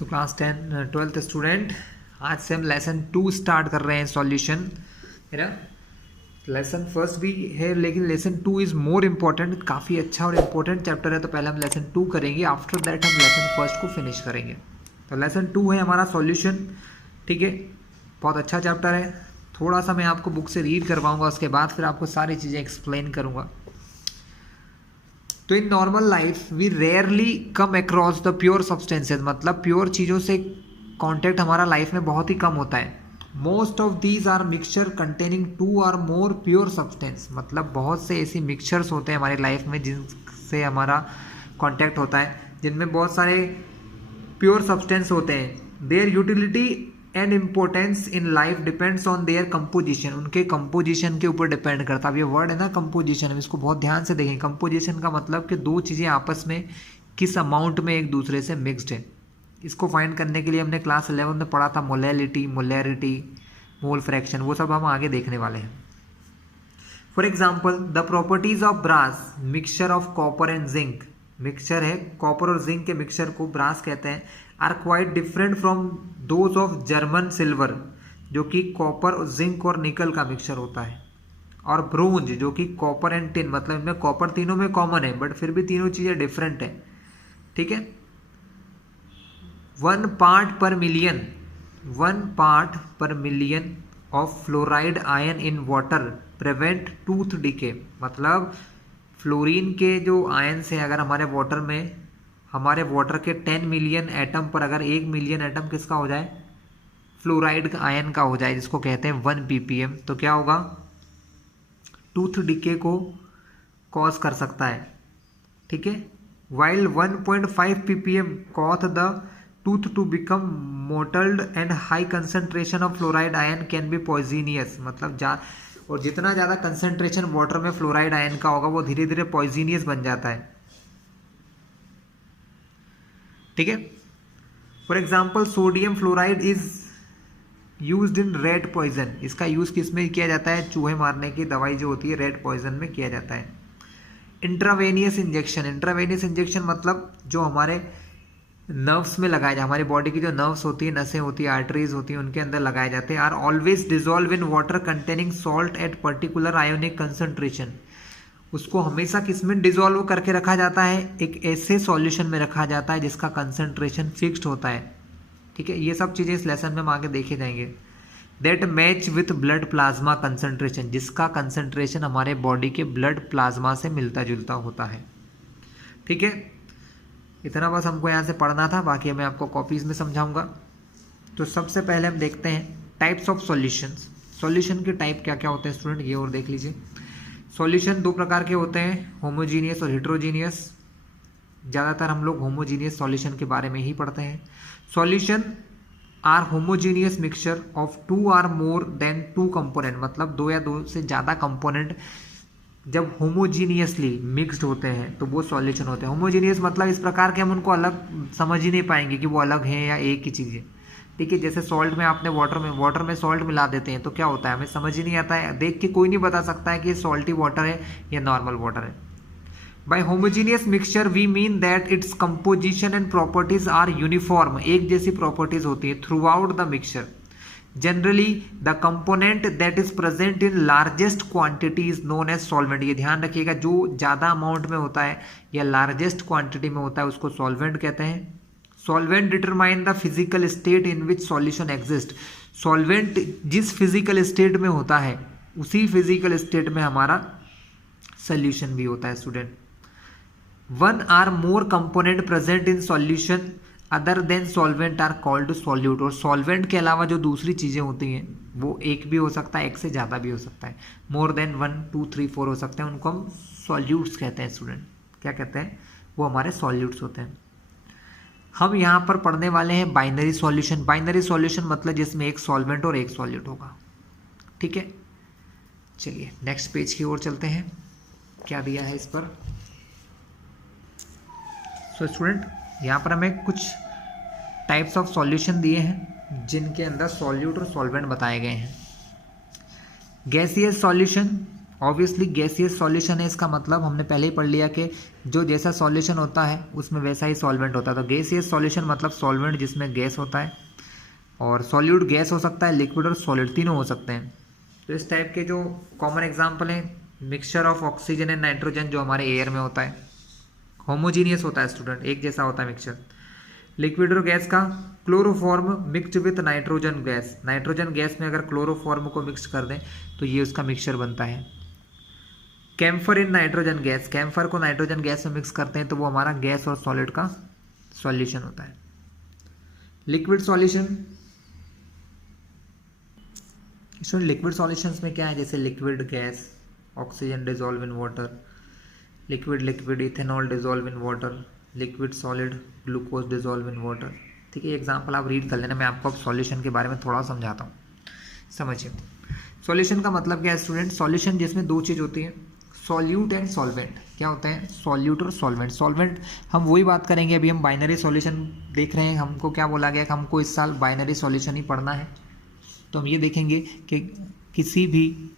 So class 12th student, आज से हम लेसन 2 स्टार्ट कर रहे हैं सॉल्यूशन, है ना। लेसन फर्स्ट भी है लेकिन लेसन 2 इज़ मोर इम्पॉर्टेंट, काफ़ी अच्छा और इम्पोर्टेंट चैप्टर है। तो पहले हम लेसन 2 करेंगे, आफ्टर दैट हम लेसन फर्स्ट को फिनिश करेंगे। तो लेसन 2 है हमारा सॉल्यूशन, ठीक है। बहुत अच्छा चैप्टर है। थोड़ा सा मैं आपको बुक से रीड करवाऊंगा, उसके बाद फिर आपको सारी चीज़ें एक्सप्लेन करूंगा। तो in normal life we rarely come across the pure substances, मतलब प्योर चीज़ों से कांटेक्ट हमारा लाइफ में बहुत ही कम होता है। Most of these are mixture containing 2 और मोर प्योर सब्सटेंस, मतलब बहुत से ऐसी मिक्सचर्स होते हैं हमारी लाइफ में जिनसे हमारा कांटेक्ट होता है, जिनमें बहुत सारे प्योर सब्सटेंस होते हैं। Their utility and importance in life depends on their composition, उनके कंपोजिशन के ऊपर डिपेंड करता है। अब ये वर्ड है ना कंपोजिशन, हम इसको बहुत ध्यान से देखें। कंपोजिशन का मतलब कि दो चीज़ें आपस में किस अमाउंट में एक दूसरे से मिक्सड है। इसको फाइंड करने के लिए हमने क्लास 11 में पढ़ा था मोलैलिटी, मोलैरिटी, मोल फ्रैक्शन, वो सब हम आगे देखने वाले हैं। For example the properties of brass, mixture of copper and zinc, mixture है कॉपर और जिंक के मिक्सचर को ब्रास कहते हैं, are quite different from those of German silver, जो कि कॉपर और जिंक और निकल का मिक्सचर होता है, और ब्रोंज जो कि कॉपर एंड टिन, मतलब इनमें कॉपर तीनों में कॉमन है बट फिर भी तीनों चीज़ें डिफरेंट है, ठीक है। 1 पार्ट पर million of fluoride ion in water prevent tooth decay, मतलब फ्लोरीन के जो आयन्स हैं अगर हमारे वाटर के 10 मिलियन एटम पर अगर 1 मिलियन एटम किसका हो जाए, फ्लोराइड का आयन का हो जाए, जिसको कहते हैं 1 ppm, तो क्या होगा, टूथ डिके को कॉज कर सकता है, ठीक है। While 1.5 ppm cause the tooth to become mottled and high concentration of fluoride ion can be poisonous, मतलब और जितना ज़्यादा कंसंट्रेशन वाटर में फ्लोराइड आयन का होगा वो धीरे धीरे पॉइजनियस बन जाता है, ठीक है। For example sodium fluoride is used in rat poison, इसका यूज किस में किया जाता है, चूहे मारने की दवाई जो होती है रेड पॉइजन में किया जाता है। इंट्रावेनियस इंजेक्शन मतलब जो हमारे नर्व्स में लगाया जाए, हमारी बॉडी की जो नर्व्स होती है, नसें होती है, आर्टरीज होती है, उनके अंदर लगाए जाते हैं। Are always dissolve in water containing salt at particular ionic concentration, उसको हमेशा किस में डिजोल्व करके रखा जाता है, एक ऐसे सॉल्यूशन में रखा जाता है जिसका कंसंट्रेशन फिक्स्ड होता है, ठीक है। ये सब चीज़ें इस लेसन में हम आगे देखे जाएंगे। That match with blood plasma concentration, जिसका कंसंट्रेशन हमारे बॉडी के ब्लड प्लाज्मा से मिलता जुलता होता है, ठीक है। इतना बस हमको यहाँ से पढ़ना था, बाकी मैं आपको कॉपीज़ में समझाऊंगा। तो सबसे पहले हम देखते हैं टाइप्स ऑफ सॉल्यूशंस। सॉल्यूशन के टाइप क्या क्या होते हैं स्टूडेंट, ये और देख लीजिए। सॉल्यूशन 2 प्रकार के होते हैं, होमोजीनियस और हेट्रोजीनियस। ज़्यादातर हम लोग होमोजीनियस सॉल्यूशन के बारे में ही पढ़ते हैं। Solution are homogeneous mixture of 2 are more than 2 component, मतलब 2 या 2 से ज़्यादा कंपोनेंट जब होमोजीनियसली मिक्स्ड होते हैं तो वो सॉल्यूशन होते हैं। होमोजीनियस मतलब इस प्रकार के हम उनको अलग समझ ही नहीं पाएंगे कि वो अलग हैं या एक ही चीज़ है, ठीक है। जैसे सॉल्ट में आपने वाटर में सॉल्ट मिला देते हैं तो क्या होता है, हमें समझ ही नहीं आता है, देख के कोई नहीं बता सकता है कि ये सॉल्टी वाटर है या नॉर्मल वाटर है। By homogeneous mixture we mean that its composition and properties are uniform, एक जैसी प्रॉपर्टीज होती है throughout the mixture. Generally the component that is present in largest quantity is known as solvent, ये ध्यान रखिएगा, जो ज़्यादा अमाउंट में होता है या लार्जेस्ट क्वांटिटी में होता है उसको सॉल्वेंट कहते हैं। Solvent determine the physical state in which solution exist, solvent जिस फिजिकल स्टेट में होता है उसी फिजिकल स्टेट में हमारा सॉल्यूशन भी होता है student. 1 are more component present in solution other than solvent are called solute, और सॉल्वेंट के अलावा जो दूसरी चीज़ें होती हैं वो एक भी हो सकता है, एक से ज़्यादा भी हो सकता है, मोर देन 1 2 3 4 हो सकते हैं, उनको हम सॉल्यूट्स कहते हैं स्टूडेंट। क्या कहते हैं, वो हमारे सॉल्यूट्स होते हैं। हम यहाँ पर पढ़ने वाले हैं बाइनरी सॉल्यूशन। बाइनरी सॉल्यूशन मतलब जिसमें एक सॉल्वेंट और एक सॉल्यूट होगा, ठीक है। चलिए नेक्स्ट पेज की ओर चलते हैं, क्या दिया है इस पर। सो स्टूडेंट यहाँ पर हमें कुछ टाइप्स ऑफ सॉल्यूशन दिए हैं जिनके अंदर सॉल्यूट और सॉल्वेंट बताए गए हैं। Gaseous solution, obviously gaseous solution है, इसका मतलब हमने पहले ही पढ़ लिया कि जो जैसा सॉल्यूशन होता है उसमें वैसा ही सॉल्वेंट होता है। तो गैसियस सॉल्यूशन मतलब सॉल्वेंट जिसमें गैस होता है, और सॉल्यूट गैस हो सकता है, लिक्विड और सॉलिड तीनों हो सकते हैं। तो इस टाइप के जो कॉमन एग्जाम्पल हैं, mixture of oxygen and nitrogen जो हमारे एयर में होता है, होमोजीनियस होता है स्टूडेंट, एक जैसा होता है मिक्सचर। लिक्विड और गैस का chloroform mixed with nitrogen gas, nitrogen gas में अगर क्लोरोफॉर्म को मिक्स कर दें तो ये उसका मिक्सचर बनता है। Camphor in nitrogen gas, camphor को नाइट्रोजन गैस में मिक्स करते हैं तो वो हमारा गैस और सॉलिड का सॉल्यूशन होता है। लिक्विड सॉल्यूशन, इसमें लिक्विड सॉल्यूशंस में क्या है, जैसे liquid gas, oxygen dissolve in water, liquid liquid ethanol dissolve in water, liquid solid glucose dissolve in water. ठीक है, एग्जाम्पल आप रीड कर लेना, मैं आपको अब सॉल्यूशन के बारे में थोड़ा समझाता हूँ, समझिए। सॉल्यूशन का मतलब क्या है स्टूडेंट, सॉल्यूशन जिसमें दो चीज़ होती है, सॉल्यूट एंड सॉल्वेंट। क्या होता है, सॉल्यूट और सॉल्वेंट। सॉल्वेंट हम वही बात करेंगे, अभी हम बाइनरी सॉल्यूशन देख रहे हैं, हमको क्या बोला गया कि हमको इस साल बाइनरी सॉल्यूशन ही पढ़ना है। तो हम ये देखेंगे कि किसी भी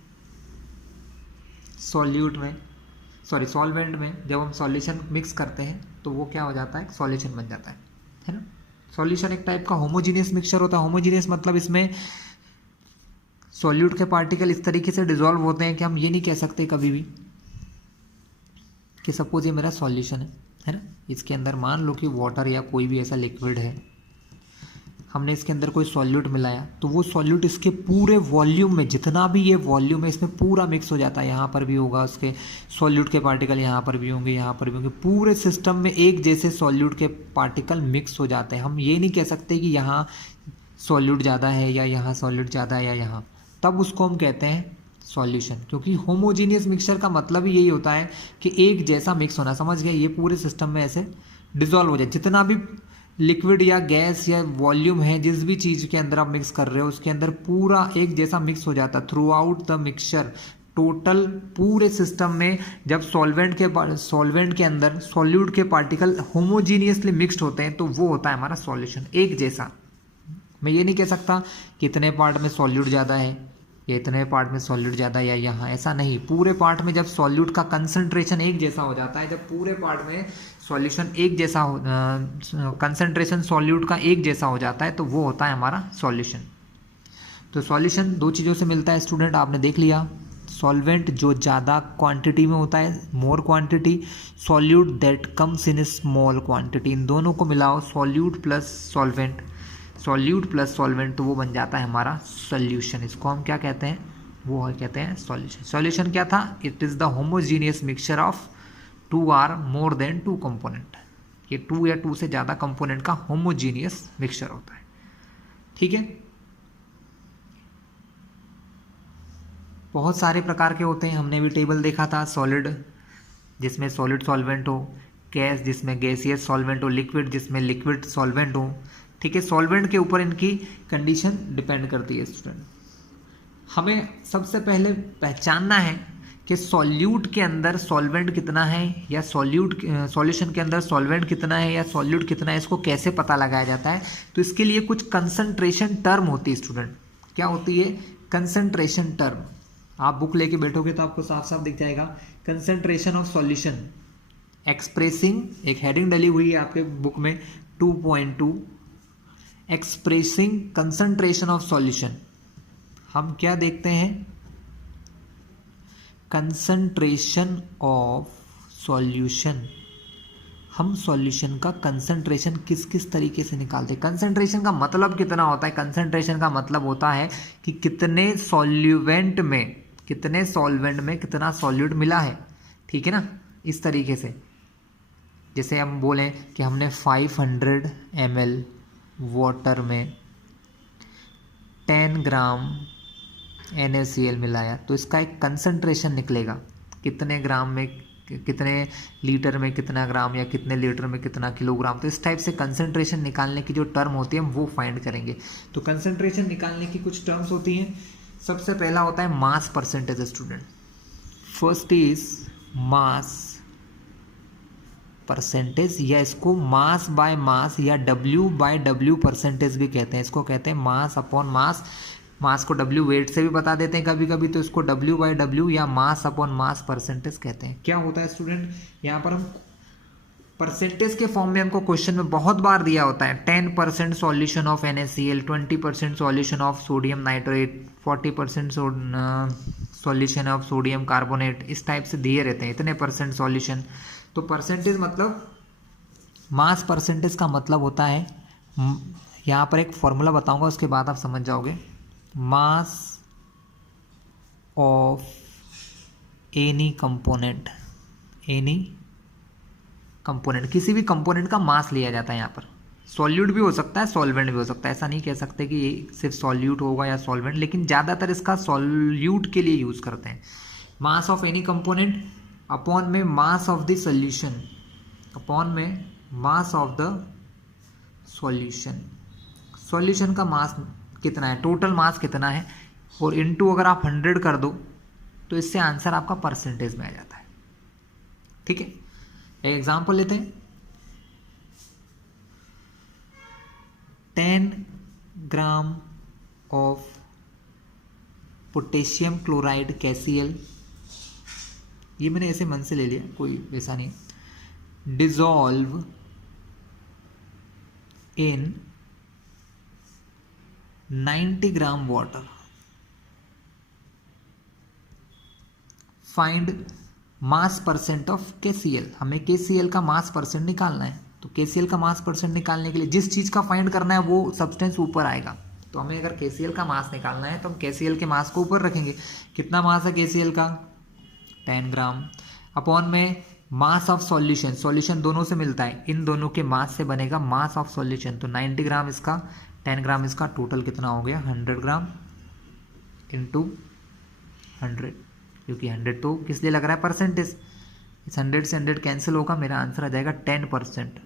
सॉल्यूट में, सॉरी सॉल्वेंट में जब हम सॉल्यूशन मिक्स करते हैं तो वो क्या हो जाता है, सॉल्यूशन बन जाता है ना। सॉल्यूशन एक टाइप का होमोजीनियस मिक्सचर होता है। होमोजीनियस मतलब इसमें सॉल्यूट के पार्टिकल इस तरीके से डिसॉल्व होते हैं कि हम ये नहीं कह सकते कभी भी कि सपोज ये मेरा सॉल्यूशन है ना, इसके अंदर मान लो कि वाटर या कोई भी ऐसा लिक्विड है, हमने इसके अंदर कोई सॉल्यूट मिलाया तो वो सॉल्यूट इसके पूरे वॉल्यूम में, जितना भी ये वॉल्यूम है इसमें पूरा मिक्स हो जाता है। यहाँ पर भी होगा उसके सॉल्यूट के पार्टिकल, यहाँ पर भी होंगे, यहाँ पर भी होंगे, पूरे सिस्टम में एक जैसे सॉल्यूट के पार्टिकल मिक्स हो जाते हैं। हम ये नहीं कह सकते कि यहाँ सॉल्यूट ज़्यादा है या यहाँ सॉल्यूट ज़्यादा है या यहाँ, तब उसको हम कहते हैं सॉल्यूशन। क्योंकि होमोजीनियस मिक्सचर का मतलब ही यही होता है कि एक जैसा मिक्स होना, समझ गया, ये पूरे सिस्टम में ऐसे डिसॉल्व हो जाए, जितना भी लिक्विड या गैस या वॉल्यूम है, जिस भी चीज़ के अंदर आप मिक्स कर रहे हो उसके अंदर पूरा एक जैसा मिक्स हो जाता है throughout the mixture. Total पूरे सिस्टम में जब सॉल्वेंट के अंदर सॉल्यूट के पार्टिकल होमोजीनियसली मिक्स्ड होते हैं तो वो होता है हमारा सॉल्यूशन, एक जैसा। मैं ये नहीं कह सकता कि इतने पार्ट में सॉल्यूट ज़्यादा है या इतने पार्ट में सॉल्यूट ज़्यादा या यहाँ, ऐसा नहीं। पूरे पार्ट में जब सॉल्यूट का कंसंट्रेशन एक जैसा हो जाता है, जब पूरे पार्ट में सॉल्यूशन एक जैसा हो, कंसंट्रेशन सॉल्यूट का एक जैसा हो जाता है तो वो होता है हमारा सॉल्यूशन। तो सॉल्यूशन दो चीज़ों से मिलता है स्टूडेंट, आपने देख लिया। सॉल्वेंट जो ज़्यादा क्वांटिटी में होता है, more quantity, solute that comes in small quantity, इन दोनों को मिलाओ, solute plus solvent, solute plus solvent, तो वो बन जाता है हमारा सॉल्यूशन। इसको हम क्या कहते हैं, वो कहते हैं सॉल्यूशन। सॉल्यूशन क्या था, it is the homogeneous mixture of 2 or more than 2 component. ये 2 या 2 से ज़्यादा कंपोनेंट का होमोजीनियस मिक्सचर होता है। ठीक है, बहुत सारे प्रकार के होते हैं, हमने भी टेबल देखा था। सॉलिड जिसमें सॉलिड सॉल्वेंट हो, गैस जिसमें गैसियस सॉल्वेंट हो, लिक्विड जिसमें लिक्विड सॉल्वेंट हो। ठीक है, सॉल्वेंट के ऊपर इनकी कंडीशन डिपेंड करती है स्टूडेंट। हमें सबसे पहले पहचानना है कि सॉल्यूट के अंदर सॉल्वेंट कितना है या सॉल्यूशन के अंदर सॉल्वेंट कितना है या सॉल्यूट कितना है, इसको कैसे पता लगाया जाता है। तो इसके लिए कुछ कंसंट्रेशन टर्म होती है स्टूडेंट। क्या होती है, कंसंट्रेशन टर्म। आप बुक लेके बैठोगे तो आपको साफ साफ दिख जाएगा, कंसंट्रेशन ऑफ सॉल्यूशन एक्सप्रेसिंग, एक हेडिंग डली हुई है आपके बुक में 2.2, एक्सप्रेसिंग कंसंट्रेशन ऑफ सॉल्यूशन। हम क्या देखते हैं, कंसंट्रेशन ऑफ सॉल्यूशन। हम सॉल्यूशन का कंसंट्रेशन किस किस तरीके से निकालते हैं। कंसंट्रेशन का मतलब कितना होता है, कंसंट्रेशन का मतलब होता है कि कितने सॉल्वेंट में कितना सॉल्यूट मिला है। ठीक है ना, इस तरीके से। जैसे हम बोलें कि हमने 500 ml वाटर में 10 ग्राम NaCl मिलाया तो इसका एक कंसंट्रेशन निकलेगा, कितने ग्राम में कितने लीटर में कितना ग्राम या कितने लीटर में कितना किलोग्राम। तो इस टाइप से कंसंट्रेशन निकालने की जो टर्म होती है हम वो फाइंड करेंगे। तो कंसंट्रेशन निकालने की कुछ टर्म्स होती हैं। सबसे पहला होता है mass percentage student. First is mass percentage, या इसको मास बाय मास या W/W परसेंटेज भी कहते हैं। इसको कहते हैं मास अपॉन मास। मास को W वेट से भी बता देते हैं कभी कभी, तो इसको W/W या मास अपॉन मास परसेंटेज कहते हैं। क्या होता है स्टूडेंट, यहाँ पर हम परसेंटेज के फॉर्म में हमको क्वेश्चन में बहुत बार दिया होता है 10% solution of NaCl, 20% solution of sodium nitrate, 40% solution of sodium carbonate, इस टाइप से दिए रहते हैं इतने परसेंट सॉल्यूशन। तो परसेंटेज मतलब मास परसेंटेज का मतलब होता है, यहाँ पर एक फॉर्मूला बताऊंगा उसके बाद आप समझ जाओगे, मास of any component, any component, किसी भी कंपोनेंट का मास लिया जाता है। यहाँ पर सॉल्यूट भी हो सकता है, सॉल्वेंट भी हो सकता है, ऐसा नहीं कह सकते कि ये सिर्फ सॉल्यूट होगा या सॉल्वेंट, लेकिन ज़्यादातर इसका सॉल्यूट के लिए यूज़ करते हैं। Mass of any component upon में mass of the solution, upon में mass of the solution, solution का मास कितना है, टोटल मास कितना है, और इनटू अगर आप 100 कर दो तो इससे आंसर आपका परसेंटेज में आ जाता है। ठीक है, एक एग्जांपल लेते हैं, 10 gram of potassium chloride KCl, ये मैंने ऐसे मन से ले लिया, कोई वैसा नहीं, dissolve in 90 gram water, find mass percent of KCl। हमें KCl का मास परसेंट निकालना है, तो KCl का मास परसेंट निकालने के लिए जिस चीज़ का फाइंड करना है वो सब्सटेंस ऊपर आएगा। तो हमें अगर KCl का मास निकालना है तो हम KCl के मास को ऊपर रखेंगे। कितना मास है KCl का, 10 ग्राम, अपॉन में मास ऑफ सॉल्यूशन, सॉल्यूशन दोनों से मिलता है, इन दोनों के मास से बनेगा मास ऑफ सॉल्यूशन। तो 90 ग्राम इसका, 10 ग्राम इसका, टोटल कितना हो गया 100 ग्राम इंटू 100, क्योंकि 100 तो किस लिए लग रहा है, परसेंटेज, इस 100 से 100 कैंसिल होगा, मेरा आंसर आ जाएगा 10%।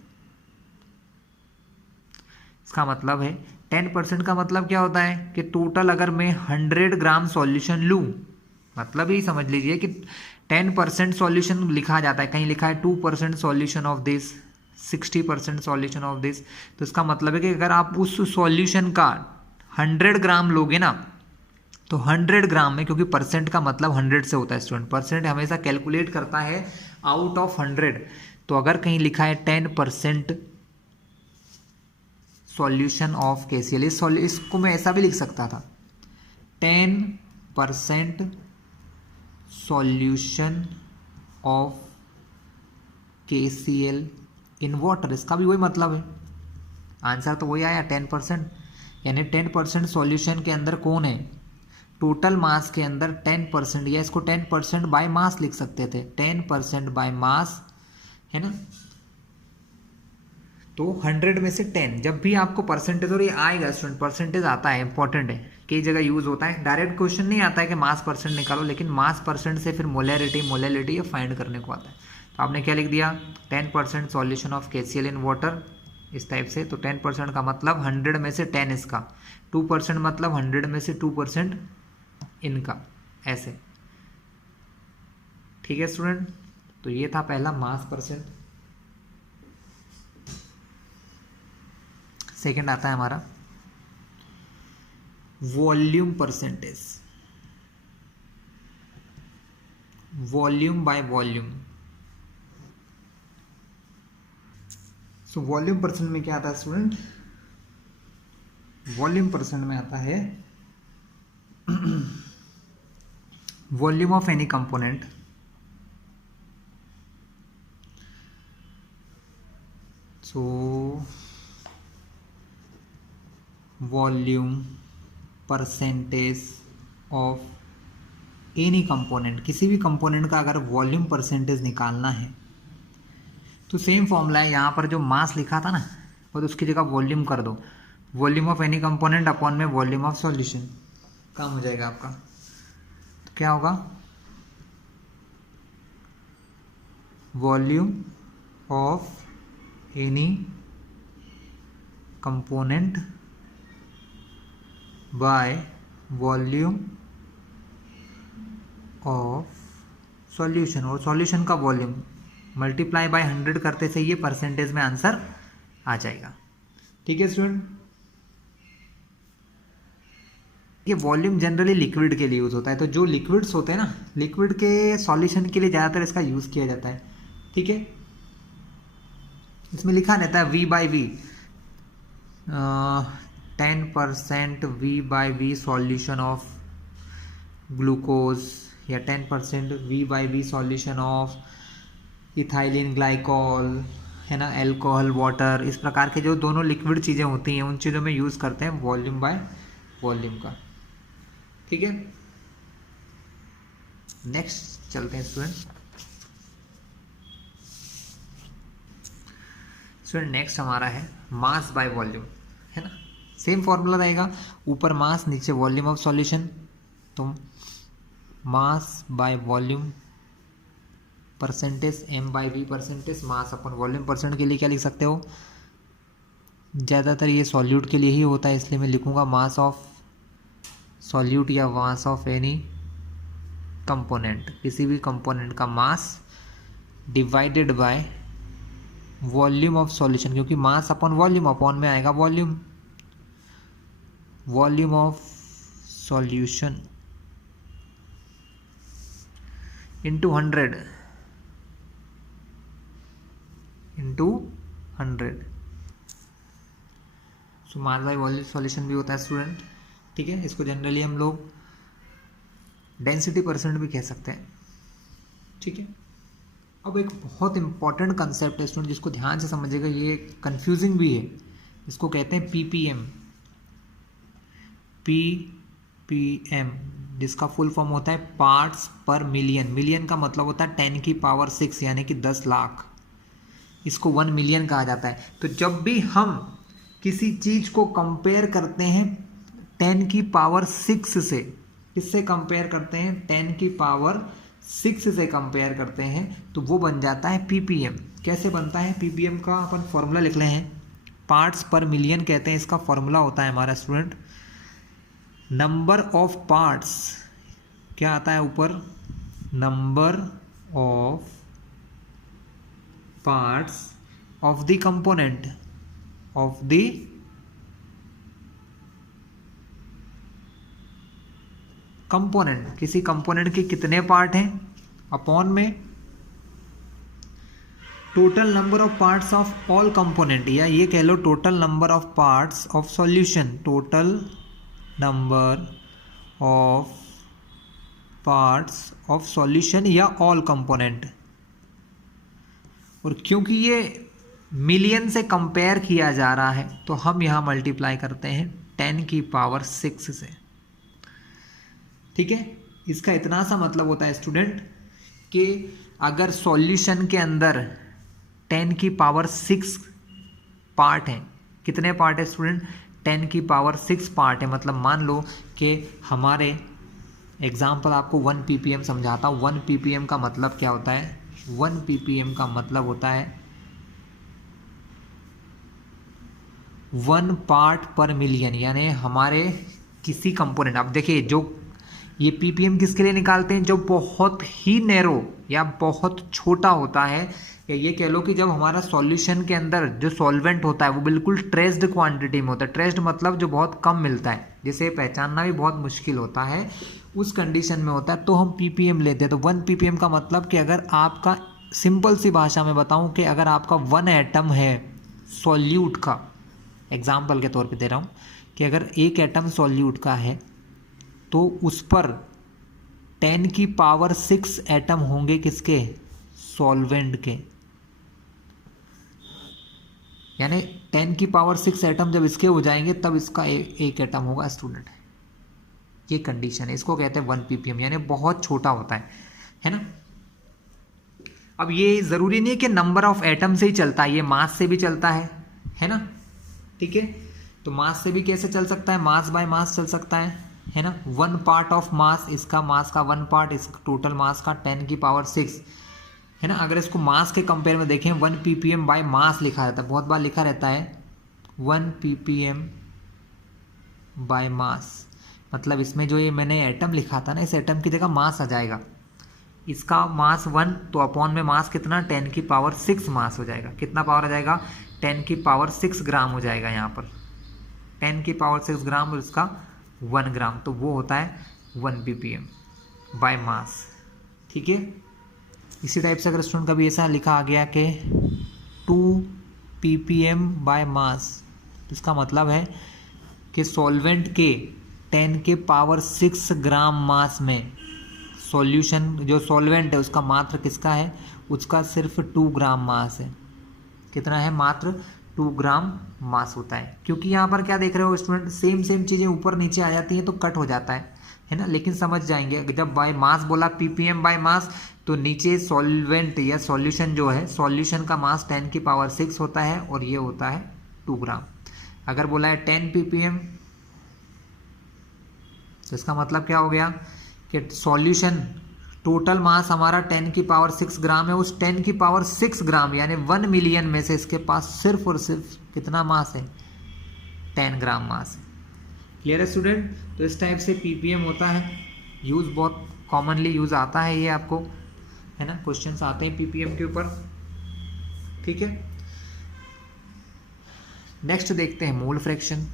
इसका मतलब है 10% का मतलब क्या होता है कि टोटल अगर मैं 100 ग्राम सॉल्यूशन लूँ, मतलब ही समझ लीजिए कि 10% सॉल्यूशन लिखा जाता है, कहीं लिखा है 2% solution of this, 60% solution of this, तो इसका मतलब है कि अगर आप उस सॉल्यूशन का 100 ग्राम लोगे ना, तो 100 ग्राम में, क्योंकि परसेंट का मतलब 100 से होता है स्टूडेंट, परसेंट हमेशा कैलकुलेट करता है आउट ऑफ 100, तो अगर कहीं लिखा है 10% सॉल्यूशन ऑफ KCl, इसको मैं ऐसा भी लिख सकता था, 10% solution of KCl in water, इसका भी वही मतलब है, आंसर तो वही आया 10%, यानी 10% सॉल्यूशन के अंदर कौन है, टोटल मास के अंदर 10%, या इसको 10% बाय मास लिख सकते थे, 10% बाय मास, है ना। तो 100 में से 10, जब भी आपको परसेंटेज, और ये आएगा स्टूडेंट, परसेंटेज आता है, इंपॉर्टेंट है, कई जगह यूज होता है, डायरेक्ट क्वेश्चन नहीं आता है कि मास परसेंट निकालो, लेकिन मास परसेंट से फिर मोलैरिटी ये फाइंड करने को आता है। तो आपने क्या लिख दिया, 10% solution of KCl in water, इस टाइप से। तो 10% का मतलब 100 में से 10 इसका, 2% मतलब 100 में से 2% इनका, ऐसे। ठीक है स्टूडेंट, तो ये था पहला मास परसेंट। सेकंड आता है हमारा volume percentage, volume by volume. So volume percent में क्या आता है स्टूडेंट, वॉल्यूम परसेंट में आता है volume of any component, so volume percentage of any component, किसी भी कंपोनेंट का अगर वॉल्यूम परसेंटेज निकालना है तो सेम फॉर्मूला है, यहाँ पर जो मास लिखा था ना, और उसकी जगह वॉल्यूम कर दो, volume of any component upon में वॉल्यूम ऑफ सॉल्यूशन, काम हो जाएगा आपका। तो क्या होगा, volume of any component by volume of solution, और सॉल्यूशन का वॉल्यूम मल्टीप्लाई बाय 100 करते से ये परसेंटेज में आंसर आ जाएगा। ठीक है स्टूडेंट, ये वॉल्यूम जनरली लिक्विड के लिए यूज़ होता है, तो जो लिक्विड्स होते हैं ना, लिक्विड के सॉल्यूशन के लिए ज़्यादातर इसका यूज़ किया जाता है। ठीक है, इसमें लिखा रहता है V/V 10% V/V solution of glucose, या 10% V/V solution of ethylene glycol, है ना, एल्कोहल, वाटर। इस प्रकार के जो दोनों लिक्विड चीज़ें होती हैं उन चीज़ों में यूज़ करते हैं वॉल्यूम बाय वॉल्यूम का। ठीक है, नेक्स्ट चलते हैं स्टूडेंट। नेक्स्ट हमारा है मास बाय वॉल्यूम, है ना। सेम फॉर्मूला रहेगा, ऊपर मास नीचे वॉल्यूम ऑफ सॉल्यूशन। तो mass by volume percentage M/V percentage mass upon volume percent के लिए क्या लिख सकते हो, ज़्यादातर ये सॉल्यूट के लिए ही होता है, इसलिए मैं लिखूँगा मास ऑफ सॉल्यूट या मास ऑफ एनी कंपोनेंट, किसी भी कंपोनेंट का mass divided by volume of solution, क्योंकि मास अपन वॉल्यूम, अपॉन में आएगा volume, volume of solution into 100 into 100। So mass by volume solution भी होता है स्टूडेंट। ठीक है, इसको जनरली हम लोग डेंसिटी परसेंट भी कह सकते हैं। ठीक है, अब एक बहुत इंपॉर्टेंट कंसेप्ट है स्टूडेंट, जिसको ध्यान से समझिएगा, ये कंफ्यूजिंग भी है। इसको कहते हैं PPM, PPM जिसका फुल फॉर्म होता है पार्ट्स पर मिलियन। मिलियन का मतलब होता है 10⁶ यानी कि 10 लाख। इसको 1 मिलियन कहा जाता है। तो जब भी हम किसी चीज़ को कंपेयर करते हैं 10⁶ से, किससे कंपेयर करते हैं, 10⁶ से कंपेयर करते हैं, तो वो बन जाता है PPM। कैसे बनता है PPM का अपन फॉर्मूला लिख रहे हैं, पार्ट्स पर मिलियन कहते हैं। इसका फॉर्मूला होता है हमारा स्टूडेंट नंबर ऑफ पार्ट्स, क्या आता है ऊपर, number of parts of the component, of the component, किसी कंपोनेंट के कितने पार्ट हैं, अपॉन में total number of parts of all component, या ये कह लो total number of parts of solution, total number of parts of solution या ऑल कंपोनेंट। और क्योंकि ये मिलियन से कंपेयर किया जा रहा है, तो हम यहां मल्टीप्लाई करते हैं 10⁶ से। ठीक है, इसका इतना सा मतलब होता है स्टूडेंट कि अगर सॉल्यूशन के अंदर 10⁶ पार्ट हैं, कितने पार्ट है स्टूडेंट, 10⁶ पार्ट है। मतलब मान लो कि हमारे एग्जाम्पल आपको 1 ppm समझाता हूँ। 1 ppm का मतलब क्या होता है, 1 ppm का मतलब होता है 1 पार्ट पर मिलियन, यानी हमारे किसी कंपोनेंट, अब देखिए जो ये ppm किसके लिए निकालते हैं, जो बहुत ही नैरो या बहुत छोटा होता है, या ये कह लो कि जब हमारा सॉल्यूशन के अंदर जो सॉल्वेंट होता है वो बिल्कुल ट्रेस्ड क्वांटिटी में होता है। ट्रेस्ड मतलब जो बहुत कम मिलता है, जिसे पहचानना भी बहुत मुश्किल होता है, उस कंडीशन में होता है, तो हम ppm लेते हैं। तो 1 ppm का मतलब कि अगर आपका, सिंपल सी भाषा में बताऊं कि अगर आपका 1 एटम है सॉल्यूट का, एग्जाम्पल के तौर पे दे रहा हूं कि अगर 1 एटम सॉल्यूट का है तो उस पर 10⁶ एटम होंगे, किसके, सॉल्वेंट के, यानी 10⁶ एटम जब इसके हो जाएंगे तब इसका एक एटम होगा स्टूडेंट। ये कंडीशन है, इसको कहते हैं 1 ppm, यानी बहुत छोटा होता है ना। अब ये जरूरी नहीं है कि नंबर ऑफ एटम से ही चलता है, ये मास से भी चलता है ना। ठीक है, तो मास से भी कैसे चल सकता है, मास बाय मास चल सकता है ना। 1 पार्ट ऑफ मास, इसका मास का 1 पार्ट, इसका टोटल मास का 10⁶, है ना। अगर इसको मास के कंपेयर में देखें, 1 ppm बाय मास लिखा रहता है, बहुत बार लिखा रहता है 1 ppm बाय मास। मतलब इसमें जो ये मैंने एटम लिखा था ना, इस एटम की जगह मास आ जाएगा। इसका मास 1, तो अपॉन में मास कितना, 10⁶ मास हो जाएगा। कितना पावर आ जाएगा, 10⁶ ग्राम हो जाएगा। यहाँ पर 10⁶ ग्राम, और इसका 1 ग्राम, तो वो होता है 1 ppm बाय मास। ठीक है, इसी टाइप से अगर स्टूडेंट कभी ऐसा लिखा आ गया कि 2 ppm बाय मास, तो इसका मतलब है कि सॉल्वेंट के 10 के पावर 6 ग्राम मास में सॉल्यूशन जो सॉल्वेंट है उसका मात्र किसका है, उसका सिर्फ 2 ग्राम मास है। कितना है, मात्र 2 ग्राम मास होता है। क्योंकि यहाँ पर क्या देख रहे हो स्टूडेंट, सेम चीज़ें ऊपर नीचे आ जाती हैं तो कट हो जाता है ना, लेकिन समझ जाएंगे जब बाय मास बोला ppm बाय मास, तो नीचे सॉल्वेंट या सॉल्यूशन जो है, सॉल्यूशन का मास 10 की पावर 6 होता है और ये होता है 2 ग्राम। अगर बोला है 10 ppm, तो इसका मतलब क्या हो गया कि सॉल्यूशन टोटल मास हमारा 10 की पावर 6 ग्राम है, उस 10 की पावर 6 ग्राम यानी 1 मिलियन में से इसके पास सिर्फ और सिर्फ कितना मास है, 10 ग्राम मास है। क्लियर है स्टूडेंट? तो इस टाइप से ppm होता है, यूज़ बहुत कॉमनली यूज़ आता है ये आपको, है ना, क्वेश्चंस आते हैं ppm के ऊपर। ठीक है, नेक्स्ट देखते हैं मोल फ्रैक्शन।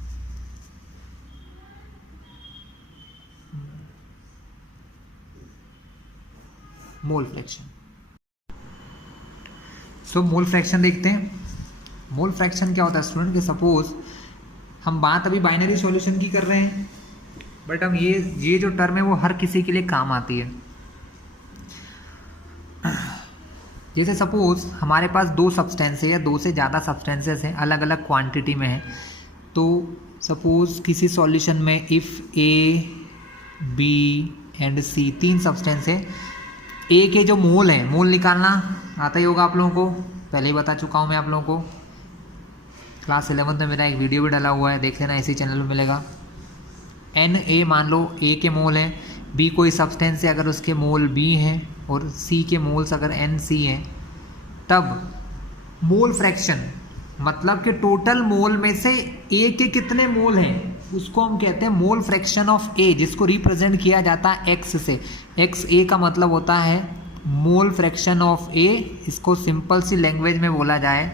मोल फ्रैक्शन, सो मोल फ्रैक्शन देखते हैं। मोल फ्रैक्शन क्या होता है स्टूडेंट, कि सपोज हम बात अभी बाइनरी सॉल्यूशन की कर रहे हैं, बट हम ये जो टर्म है वो हर किसी के लिए काम आती है। जैसे सपोज हमारे पास 2 सब्सटेंस है या 2 से ज़्यादा सब्सटेंसेस हैं, अलग अलग क्वांटिटी में है, तो सपोज किसी सॉल्यूशन में if A, B and C 3 substance है, ए के जो मोल हैं, मोल निकालना आता ही होगा आप लोगों को, पहले ही बता चुका हूँ मैं आप लोगों को, क्लास 11 में मेरा एक वीडियो भी डाला हुआ है, देख लेना, इसी चैनल में मिलेगा। Na मान लो A के मोल हैं, B कोई सब्सटेंस है अगर उसके मोल B हैं और C के मोल्स अगर NC हैं, तब मोल फ्रैक्शन मतलब कि टोटल मोल में से A के कितने मोल हैं उसको हम कहते हैं मोल फ्रैक्शन ऑफ A, जिसको रिप्रेजेंट किया जाता है X से। XA का मतलब होता है मोल फ्रैक्शन ऑफ A। इसको सिंपल सी लैंग्वेज में बोला जाए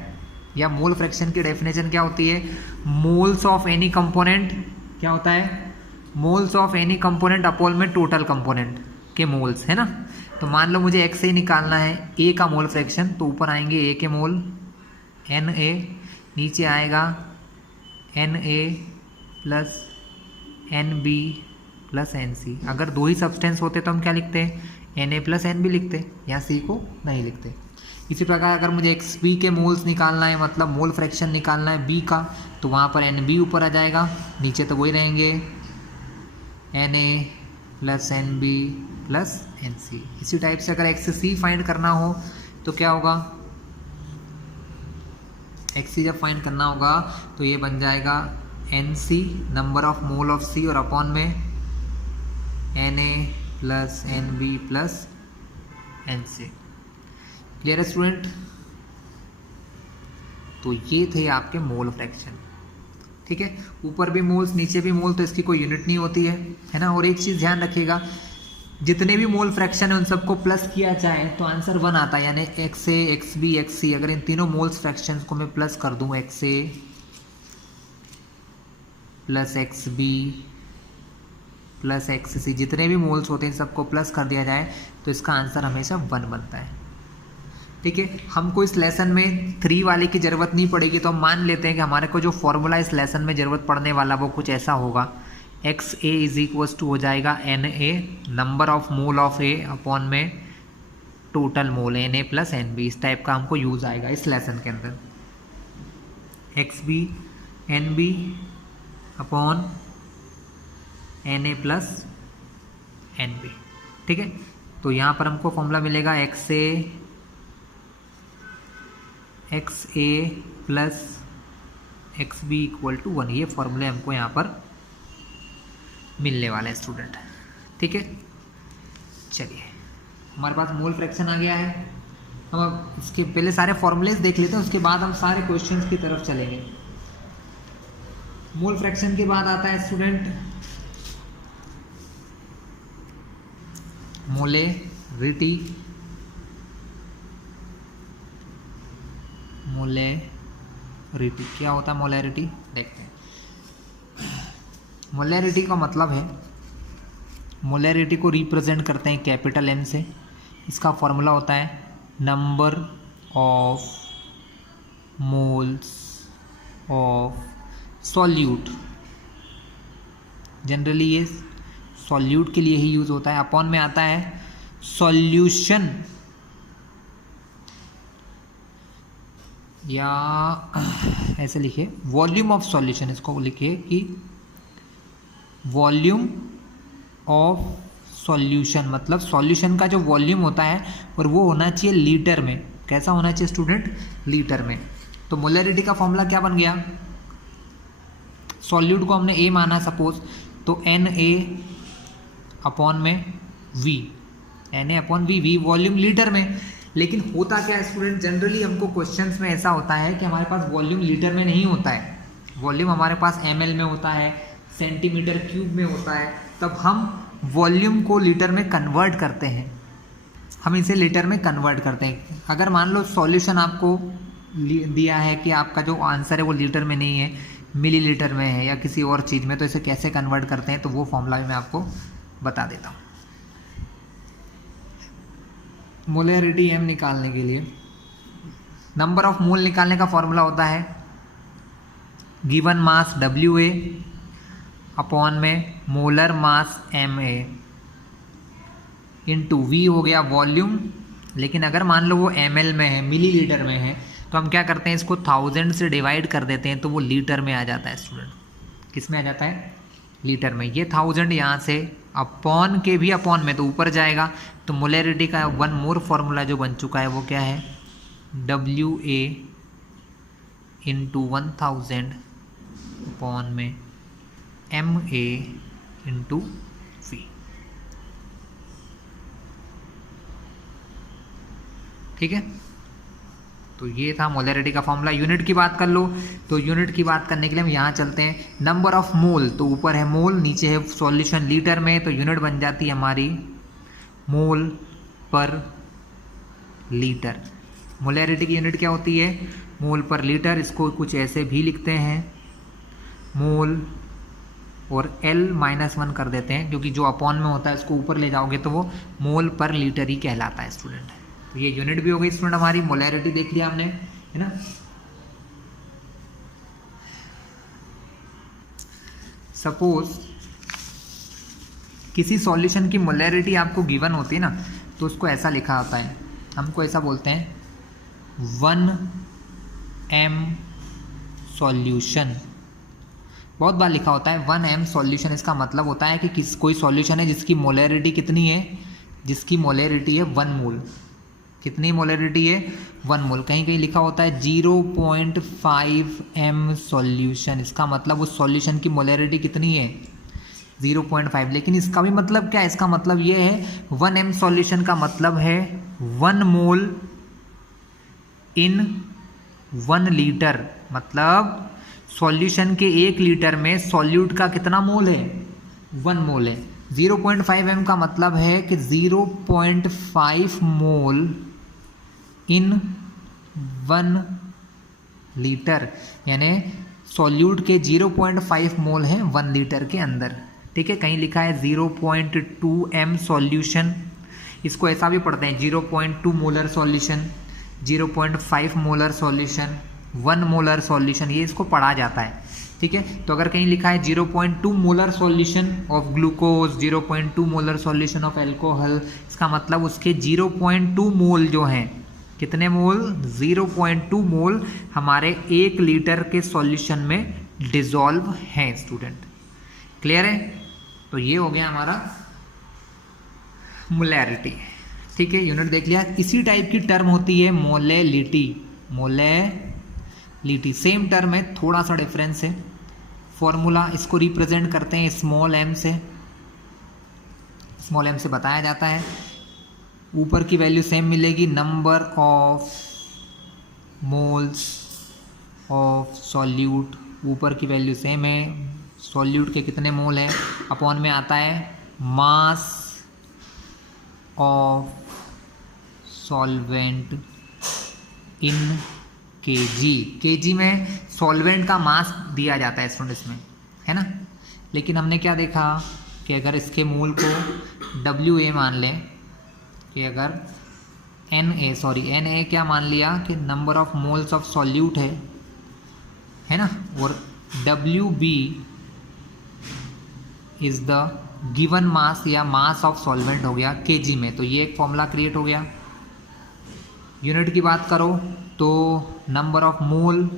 या मोल फ्रैक्शन की डेफिनेशन क्या होती है, मोल्स ऑफ एनी कंपोनेंट, क्या होता है, moles of any component upon में टोटल कंपोनेंट के मोल्स, है ना। तो मान लो मुझे XA निकालना है, A का मोल फ्रैक्शन, तो ऊपर आएंगे A के मोल Na, नीचे आएगा Na plus NB plus NC। अगर 2 ही सब्सटेंस होते तो हम क्या लिखते हैं, Na प्लस NB लिखते, या C को नहीं लिखते। इसी प्रकार अगर मुझे XB के मोल्स निकालना है, मतलब मोल फ्रैक्शन निकालना है B का, तो वहाँ पर NB ऊपर आ जाएगा, नीचे तो वही रहेंगे Na plus NB plus NC। इसी टाइप से अगर XC फाइंड करना हो तो क्या होगा, XC जब फाइंड करना होगा तो ये बन जाएगा NC number of mole of C और अपॉन में Na plus NB plus NC। Clear है स्टूडेंट? तो ये थे आपके मोल फ्रैक्शन। ठीक है, ऊपर भी मोल्स नीचे भी मोल, तो इसकी कोई यूनिट नहीं होती है ना। और एक चीज़ ध्यान रखिएगा, जितने भी मोल फ्रैक्शन है उन सबको प्लस किया जाए तो आंसर 1 आता है, यानी XA XB XC। अगर इन तीनों मोल्स फ्रैक्शंस को मैं प्लस कर दूं, XA plus XB plus XC, जितने भी मोल्स होते हैं इन सबको प्लस कर दिया जाए तो इसका आंसर हमेशा 1 बनता है। ठीक है, हमको इस लेसन में 3 वाले की ज़रूरत नहीं पड़ेगी, तो हम मान लेते हैं कि हमारे को जो फॉर्मूला इस लेसन में ज़रूरत पड़ने वाला वो कुछ ऐसा होगा, XA इज इक्वल्स टू हो जाएगा Na number of mole of A upon में total mole Na plus NB। इस टाइप का हमको यूज़ आएगा इस लेसन के अंदर, XB NB upon Na plus NB। ठीक है, तो यहाँ पर हमको फॉर्मूला मिलेगा XA plus XB equal to 1। ये फॉर्मूले हमको यहाँ पर मिलने वाले हैं स्टूडेंट। ठीक है, चलिए हमारे पास मोल फ्रैक्शन आ गया है। हम अब इसके पहले सारे फॉर्मूलेज देख लेते हैं, उसके बाद हम सारे क्वेश्चंस की तरफ चलेंगे। मोल फ्रैक्शन के बाद आता है स्टूडेंट मोलेरिटी। मोलेरिटी क्या होता है, मोलेरिटी देखते हैं। मोलैरिटी का मतलब है, मोलैरिटी को रिप्रेजेंट करते हैं कैपिटल M से। इसका फॉर्मूला होता है number of moles of solute. Generally ये सॉल्यूट के लिए ही यूज होता है। अपॉन में आता है सॉल्यूशन, या ऐसे लिखिए वॉल्यूम ऑफ सॉल्यूशन, इसको लिखिए कि वॉल्यूम ऑफ सॉल्यूशन, मतलब सॉल्यूशन का जो वॉल्यूम होता है और वो होना चाहिए लीटर में। कैसा होना चाहिए स्टूडेंट? लीटर में। तो मोलैरिटी का फॉर्मूला क्या बन गया? सॉल्यूट को हमने A माना सपोज, तो Na अपॉन में V, Na upon V volume litre में। लेकिन होता क्या है स्टूडेंट, जनरली हमको क्वेश्चंस में ऐसा होता है कि हमारे पास वॉल्यूम लीटर में नहीं होता है, वॉल्यूम हमारे पास ml में होता है, सेंटीमीटर क्यूब में होता है। तब हम वॉल्यूम को लीटर में कन्वर्ट करते हैं, हम इसे लीटर में कन्वर्ट करते हैं। अगर मान लो सॉल्यूशन आपको दिया है कि आपका जो आंसर है वो लीटर में नहीं है, मिलीलीटर में है या किसी और चीज़ में, तो इसे कैसे कन्वर्ट करते हैं, तो वो फॉर्मूला मैं आपको बता देता हूँ। मोलैरिटी M निकालने के लिए नंबर ऑफ मोल निकालने का फॉर्मूला होता है गिवन मास WA अपॉन में molar mass MA into V हो गया वॉल्यूम। लेकिन अगर मान लो वो ml में है, मिलीलीटर में है, तो हम क्या करते हैं, इसको 1000 से डिवाइड कर देते हैं, तो वो लीटर में आ जाता है स्टूडेंट। किस में आ जाता है? लीटर में। ये 1000 यहाँ से अपॉन के भी अपॉन में तो ऊपर जाएगा, तो मोलैरिटी का वन मोर फॉर्मूला जो बन चुका है वो क्या है? WA इंटू 1000 अपॉन में MA इंटू V। ठीक है, तो ये था मोलैरिटी का फॉर्मूला। यूनिट की बात कर लो, तो यूनिट की बात करने के लिए हम यहाँ चलते हैं। नंबर ऑफ मोल, तो ऊपर है मोल, नीचे है सॉल्यूशन लीटर में, तो यूनिट बन जाती है हमारी मोल पर लीटर। मोलैरिटी की यूनिट क्या होती है? मोल पर लीटर। इसको कुछ ऐसे भी लिखते हैं, मोल और L-1 कर देते हैं, क्योंकि जो अपॉन में होता है उसको ऊपर ले जाओगे तो वो मोल पर लीटर ही कहलाता है स्टूडेंट। तो ये यूनिट भी हो गई स्टूडेंट हमारी। मोलैरिटी देख लिया हमने, है ना। सपोज किसी सॉल्यूशन की मोलैरिटी आपको गिवन होती है ना, तो उसको ऐसा लिखा होता है, हमको ऐसा बोलते हैं 1m सॉल्यूशन। बहुत बार लिखा होता है 1m सॉल्यूशन। इसका मतलब होता है कि कोई सॉल्यूशन है जिसकी मोलैरिटी कितनी है? जिसकी मोलैरिटी है 1 मोल। कितनी मोलैरिटी है? 1 मोल। कहीं कहीं लिखा होता है 0.5m सॉल्यूशन। इसका मतलब उस सॉल्यूशन की मोलैरिटी कितनी है? 0.5। लेकिन इसका भी मतलब क्या है? इसका मतलब ये है 1m सॉल्यूशन का मतलब है 1 मोल इन 1 लीटर। मतलब सॉल्यूशन के 1 लीटर में सॉल्यूट का कितना मोल है? 1 मोल है। 0.5m का मतलब है कि 0.5 मोल इन 1 लीटर, यानी सॉल्यूट के 0.5 मोल हैं 1 लीटर के अंदर। ठीक है, कहीं लिखा है 0.2m सॉल्यूशन, इसको ऐसा भी पढ़ते हैं 0.2 molar solution, 0.5 molar solution, 1 molar solution, ये इसको पढ़ा जाता है। ठीक है, तो अगर कहीं लिखा है 0.2 molar solution of glucose, 0.2 molar solution of alcohol, इसका मतलब उसके 0.2 मोल जो हैं, कितने मोल? 0.2 मोल हमारे 1 लीटर के सॉल्यूशन में डिसॉल्व हैं स्टूडेंट। क्लियर है? तो ये हो गया हमारा मोलैरिटी। ठीक है, यूनिट देख लिया। इसी टाइप की टर्म होती है मोलैलिटी। मोलैलिटी सेम टर्म है, थोड़ा सा डिफरेंस है। फॉर्मूला इसको रिप्रेजेंट करते हैं स्मॉल m से, स्मॉल m से बताया जाता है। ऊपर की वैल्यू सेम मिलेगी, number of moles of solute, ऊपर की वैल्यू सेम है, सॉल्यूट के कितने मोल हैं, अपॉन में आता है mass of solvent in kg। kg में सॉल्वेंट का मास दिया जाता है स्टूडेंट, इसमें है ना। लेकिन हमने क्या देखा कि अगर इसके मोल को WA मान लें कि अगर Na क्या मान लिया कि number of moles of solute है ना, और WB is the given mass या मास ऑफ सॉल्वेंट हो गया kg में, तो ये एक फॉर्मूला क्रिएट हो गया। यूनिट की बात करो तो नंबर ऑफ मोल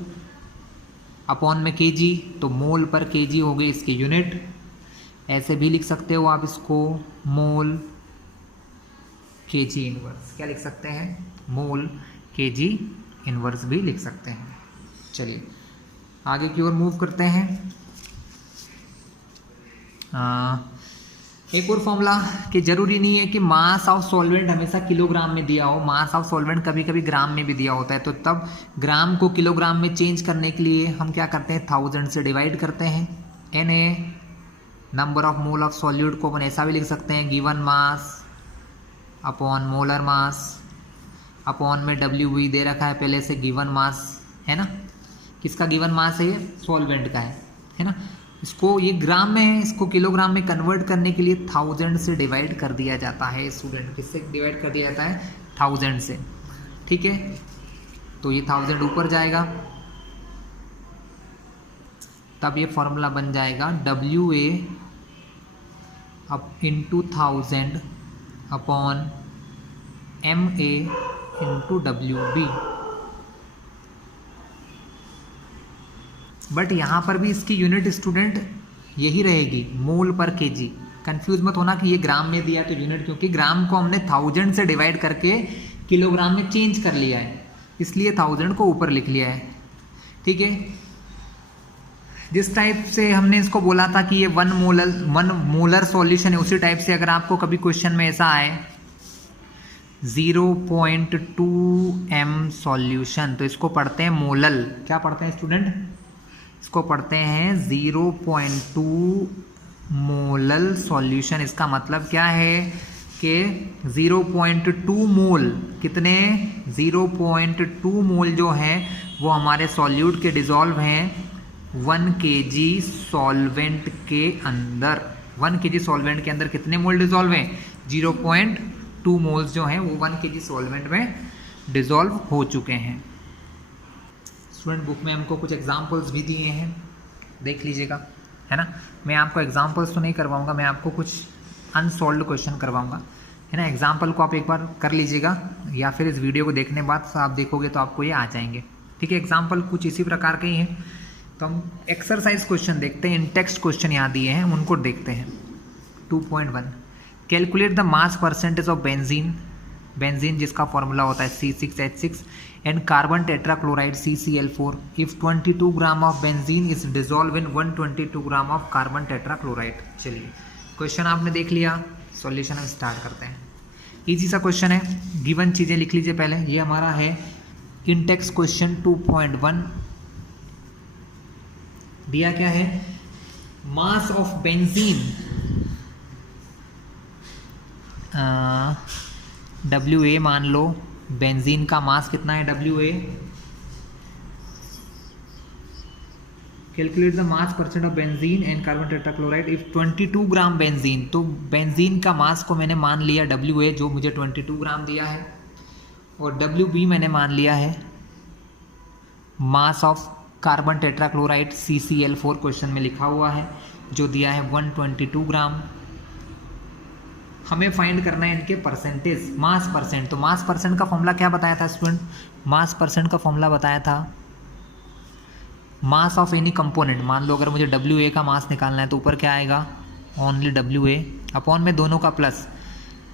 अपॉन में kg, तो मोल पर kg हो गई इसकी यूनिट। ऐसे भी लिख सकते हो आप इसको, मोल kg इनवर्स, क्या लिख सकते हैं, मोल kg इनवर्स भी लिख सकते हैं। चलिए आगे की ओर मूव करते हैं। एक और फॉर्मूला कि जरूरी नहीं है कि मास ऑफ सॉल्वेंट हमेशा किलोग्राम में दिया हो, मास ऑफ सॉल्वेंट कभी कभी ग्राम में भी दिया होता है, तो तब ग्राम को किलोग्राम में चेंज करने के लिए हम क्या करते हैं, 1000 से डिवाइड करते हैं। Na number of mole of solute को अपन ऐसा भी लिख सकते हैं, given mass upon molar mass upon में WB दे रखा है पहले से, गिवन मास है ना, किसका गिवन मास है, ये सॉल्वेंट का है ना। इसको ये ग्राम में है, इसको किलोग्राम में कन्वर्ट करने के लिए 1000 से डिवाइड कर दिया जाता है स्टूडेंट। किससे डिवाइड कर दिया जाता है, 1000 से, ठीक है। तो ये 1000 ऊपर जाएगा, तब ये फॉर्मूला बन जाएगा WA up into 1000 upon MA into WB। But यहाँ पर भी इसकी यूनिट स्टूडेंट यही रहेगी, मोल पर kg। कंफ्यूज मत होना कि ये ग्राम में दिया तो यूनिट, क्योंकि ग्राम को हमने 1000 से डिवाइड करके किलोग्राम में चेंज कर लिया है, इसलिए 1000 को ऊपर लिख लिया है, ठीक है। जिस टाइप से हमने इसको बोला था कि ये 1 मोलर सॉल्यूशन है, उसी टाइप से अगर आपको कभी क्वेश्चन में ऐसा आए 0.2 m सॉल्यूशन, तो इसको पढ़ते हैं मोलल। क्या पढ़ते हैं स्टूडेंट, इसको पढ़ते हैं 0.2 मोलल सॉल्यूशन। इसका मतलब क्या है कि 0.2 मोल, कितने, 0.2 मोल जो है वो हमारे सॉल्यूट के डिसॉल्व हैं 1 kg सॉल्वेंट के अंदर। 1 kg सॉल्वेंट के अंदर कितने मोल डिसॉल्व हैं, 0.2 मोल्स जो हैं वो 1 kg सॉल्वेंट में डिसॉल्व हो चुके हैं। स्टूडेंट बुक में हमको कुछ एग्जांपल्स भी दिए हैं, देख लीजिएगा, है ना। मैं आपको एग्जांपल्स तो नहीं करवाऊंगा, मैं आपको कुछ अनसॉल्व्ड क्वेश्चन करवाऊंगा, है ना। एग्जांपल को आप एक बार कर लीजिएगा, या फिर इस वीडियो को देखने बाद आप देखोगे तो आपको ये आ जाएंगे, ठीक है। एग्जांपल कुछ इसी प्रकार के ही हैं। तो हम एक्सरसाइज क्वेश्चन देखते हैं, इन टेक्स्ट क्वेश्चन यहाँ दिए हैं उनको देखते हैं। 2.1 calculate the mass percentage of benzene, benzene जिसका फॉर्मूला होता है C6H6 and carbon tetrachloride CCl4 if 22 gram of benzene is dissolve in 122 gram of carbon tetrachloride. चलिए क्वेश्चन आपने देख लिया, सॉल्यूशन हम स्टार्ट करते हैं। इजी सा क्वेश्चन है, गिवन चीज़ें लिख लीजिए पहले। ये हमारा है इन टेक्स्ट क्वेश्चन 2.1। दिया क्या है, मास ऑफ बेंजीन WA मान लो, बेंजीन का मास कितना है WA। Calculate the mass percent of benzene and carbon tetrachloride if 22 gram benzene. तो बेंजीन का मास को मैंने मान लिया WA जो मुझे 22 ग्राम दिया है, और WB मैंने मान लिया है mass of carbon tetrachloride CCl4 question में लिखा हुआ है जो दिया है 122 ग्राम। हमें फाइंड करना है इनके परसेंटेज, मास परसेंट। तो मास परसेंट का फॉर्मूला क्या बताया था स्टूडेंट, मास परसेंट का फॉर्मूला बताया था मास ऑफ एनी कंपोनेंट। मान लो अगर मुझे WA का मास निकालना है तो ऊपर क्या आएगा, ओनली WA अपॉन में दोनों का प्लस,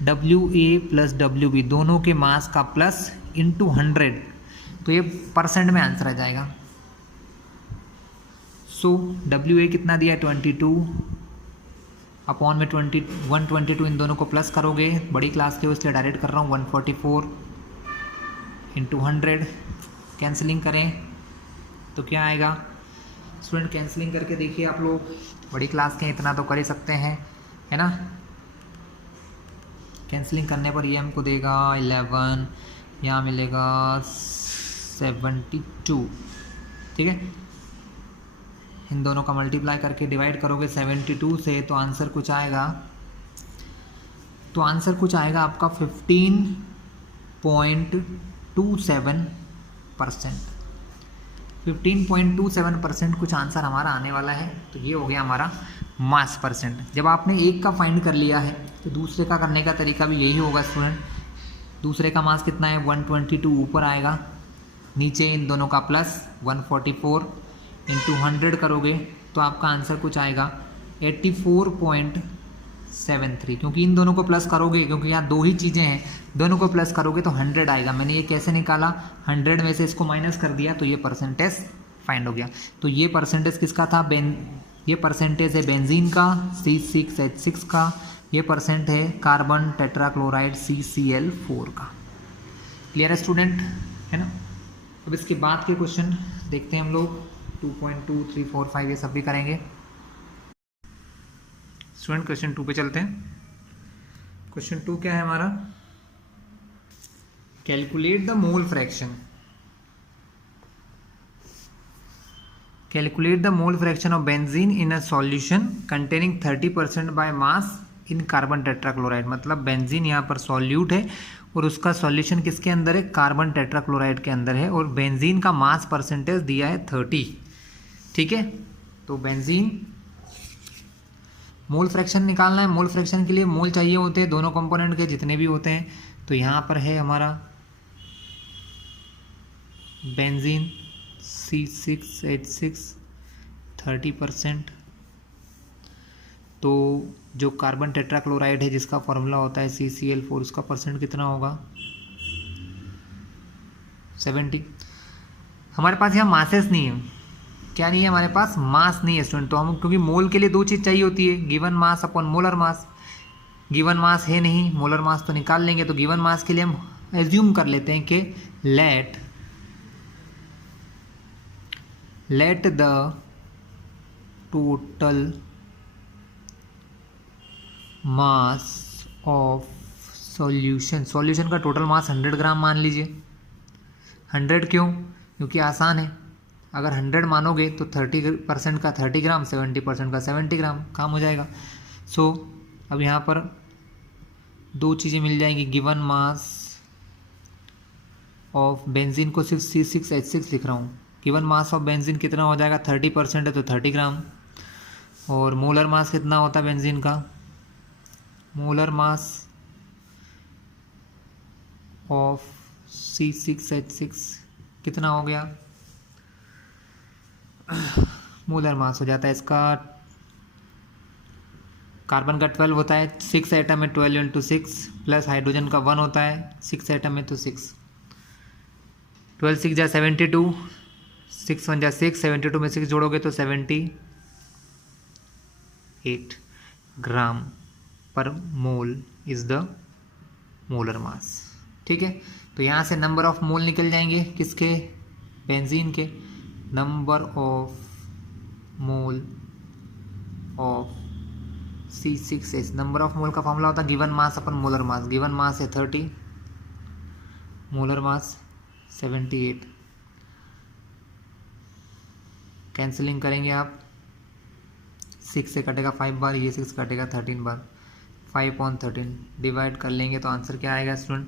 WA प्लस WB दोनों के मास का प्लस इंटू 100, तो ये परसेंट में आंसर आ जाएगा। सो WA कितना दिया है 22 अपॉन में 122, इन दोनों को प्लस करोगे, बड़ी क्लास के इसलिए डायरेक्ट कर रहा हूँ 144 इंटू 100, कैंसलिंग करें तो क्या आएगा स्टूडेंट, कैंसलिंग करके देखिए आप लोग, बड़ी क्लास के इतना तो कर ही सकते हैं, है ना। कैंसलिंग करने पर ये हमको देगा 11, यहाँ मिलेगा 72, ठीक है। इन दोनों का मल्टीप्लाई करके डिवाइड करोगे 72 से, तो आंसर कुछ आएगा, आपका 15.27%। 15.27% कुछ आंसर हमारा आने वाला है। तो ये हो गया हमारा मास परसेंट। जब आपने एक का फाइंड कर लिया है तो दूसरे का करने का तरीका भी यही होगा स्टूडेंट। दूसरे का मास कितना है 122, ऊपर आएगा, नीचे इन दोनों का प्लस 144 इंटू 100 करोगे तो आपका आंसर कुछ आएगा 84.73, क्योंकि इन दोनों को प्लस करोगे, क्योंकि यहाँ दो ही चीज़ें हैं, दोनों को प्लस करोगे तो 100 आएगा। मैंने ये कैसे निकाला, 100 में से इसको माइनस कर दिया तो ये परसेंटेज फाइंड हो गया। तो ये परसेंटेज किसका था, ये परसेंटेज है बेंजीन का C6H6 का, ये परसेंट है कार्बन टेट्राक्लोराइड CCl4 का। क्लियर है स्टूडेंट, है ना। अब इसके बाद के क्वेश्चन देखते हैं हम लोग, 2.2, 3, 4, 5 ये सब भी करेंगे। स्टूडेंट क्वेश्चन 2 पे चलते हैं। क्वेश्चन 2 क्या है हमारा, calculate the mole fraction. Calculate the mole fraction of benzene in a solution containing 30% by mass in carbon tetrachloride. मतलब बेंजीन यहाँ पर सॉल्यूट है और उसका सॉल्यूशन किसके अंदर है, कार्बन टेट्राक्लोराइड के अंदर है, और बेंजीन का मास परसेंटेज दिया है 30। ठीक है, तो बेंजीन मोल फ्रैक्शन निकालना है। मोल फ्रैक्शन के लिए मोल चाहिए होते हैं दोनों कंपोनेंट के जितने भी होते हैं। तो यहाँ पर है हमारा बेंजीन C6H6 30%, तो जो कार्बन टेट्राक्लोराइड है जिसका फॉर्मूला होता है CCl4, उसका परसेंट कितना होगा 70। हमारे पास यहाँ मासेस नहीं है, क्या नहीं है हमारे पास, मास नहीं है स्टूडेंट। तो हम, क्योंकि मोल के लिए दो चीज़ चाहिए होती है, given mass upon molar mass. Given mass है नहीं, मोलर मास तो निकाल लेंगे। तो गिवन मास के लिए हम एज्यूम कर लेते हैं कि let the total mass of solution का टोटल मास 100 ग्राम मान लीजिए। 100 क्यों, क्योंकि आसान है, अगर 100 मानोगे तो 30% का 30 ग्राम, 70% का 70 ग्राम, काम हो जाएगा। सो अब यहाँ पर दो चीज़ें मिल जाएंगी, गिवन मास ऑफ बेंजीन को सिर्फ C6H6 लिख रहा हूँ। गिवन मास ऑफ बेंजीन कितना हो जाएगा, 30% है तो 30 ग्राम, और मोलर मास कितना होता है बेंजीन का, मोलर मास ऑफ C6H6 कितना हो गया, मोलर मास हो जाता है इसका, कार्बन का 12 होता है, 6 एटम में 12 इंटू 6 प्लस हाइड्रोजन का 1 होता है, 6 एटम में तो 6, 12 6 जा 72, 6 1 जा 6, 72 में 6 जोड़ोगे तो 78 ग्राम पर mole is the molar mass. ठीक है, तो यहाँ से नंबर ऑफ मोल निकल जाएंगे किसके, बेंजीन के। Number of mole of C6H, number of मोल का फॉर्मूला होता है गिवन मास अपन मोलर मास। गिवन मास है 30, मोलर मास 78, कैंसिलिंग करेंगे आप, 6 से कटेगा 5 बार, ये 6 कटेगा 13 बार, 5/13 डिवाइड कर लेंगे तो आंसर क्या आएगा स्टूडेंट।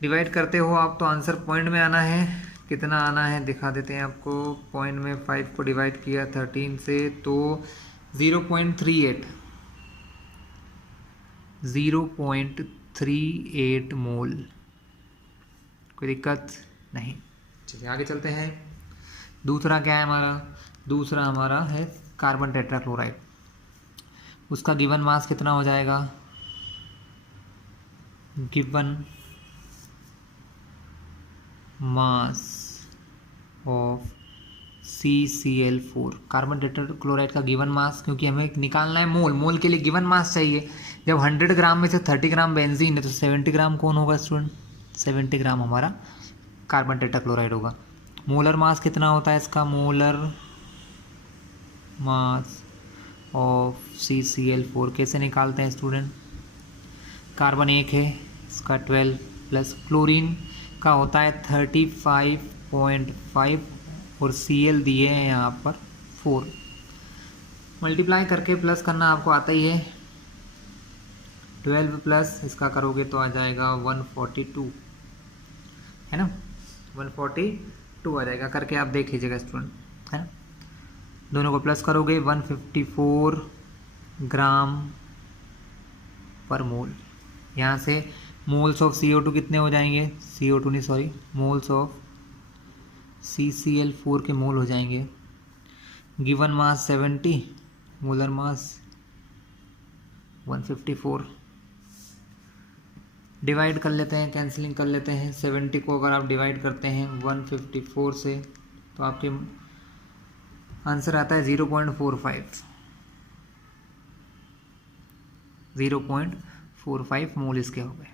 डिवाइड करते हो आप तो आंसर पॉइंट में आना है, कितना आना है दिखा देते हैं आपको। पॉइंट में 5 को डिवाइड किया 13 से तो 0.38, 0.38 मोल। कोई दिक्कत नहीं, चलिए आगे चलते हैं। दूसरा क्या है हमारा, दूसरा हमारा है कार्बन टेट्राक्लोराइड। उसका गिवन मास कितना हो जाएगा, given mass of CCl4, carbon tetrachloride का गिवन मास, क्योंकि हमें निकालना है मोल, मोल के लिए गिवन मास चाहिए। जब 100 ग्राम में से 30 ग्राम बेंजीन है तो 70 ग्राम कौन होगा स्टूडेंट, 70 ग्राम हमारा कार्बन टेट्राक्लोराइड होगा। मोलर मास कितना होता है इसका, मोलर मास ऑफ CCl4 कैसे निकालते हैं स्टूडेंट, कार्बन 1 है इसका 12 प्लस क्लोरीन का होता है 35.5 और Cl दिए हैं यहाँ पर 4। मल्टीप्लाई करके प्लस करना आपको आता ही है। 12 प्लस इसका करोगे तो आ जाएगा 142, है ना, 142 आ जाएगा। करके आप देख लीजिएगा स्टूडेंट, है ना। दोनों को प्लस करोगे 154 ग्राम पर मोल। यहाँ से मोल्स ऑफ CO2 कितने हो जाएंगे, CO2 नहीं सॉरी, मोल्स ऑफ CCl4 के मोल हो जाएंगे। Given mass 70, molar mass 154। Divide कर लेते हैं, कैंसिलिंग कर लेते हैं। 70 को अगर आप डिवाइड करते हैं 154 से तो आपके आंसर आता है 0.45, 0.45 मोल इसके हो गए।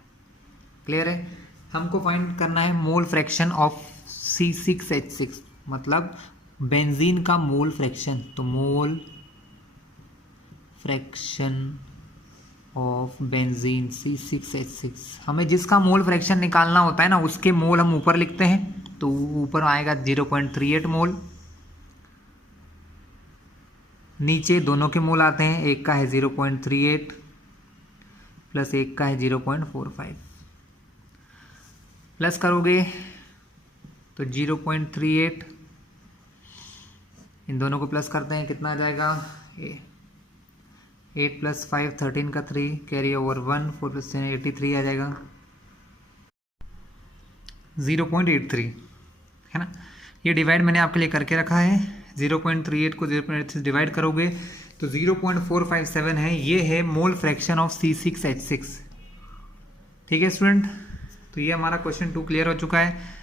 क्लियर है। हमको फाइंड करना है मोल फ्रैक्शन ऑफ C6H6, मतलब बेंजीन का मोल फ्रैक्शन। तो mole fraction of benzene C6H6, हमें जिसका मोल फ्रैक्शन निकालना होता है ना उसके मोल हम ऊपर लिखते हैं, तो ऊपर आएगा 0.38 मोल। नीचे दोनों के मोल आते हैं, एक का है 0.38 प्लस एक का है 0.45। प्लस करोगे तो 0.38, इन दोनों को प्लस करते हैं, कितना आ जाएगा 8 + 5 13 का 3 कैरी ओवर 1, 4 + 10 83 आ जाएगा, 0.83, है ना। ये डिवाइड मैंने आपके लिए करके रखा है। 0.38 को 0.83 से डिवाइड करोगे तो 0.457 है। ये है मोल फ्रैक्शन ऑफ C6H6। ठीक है स्टूडेंट, तो ये हमारा क्वेश्चन 2 क्लियर हो चुका है।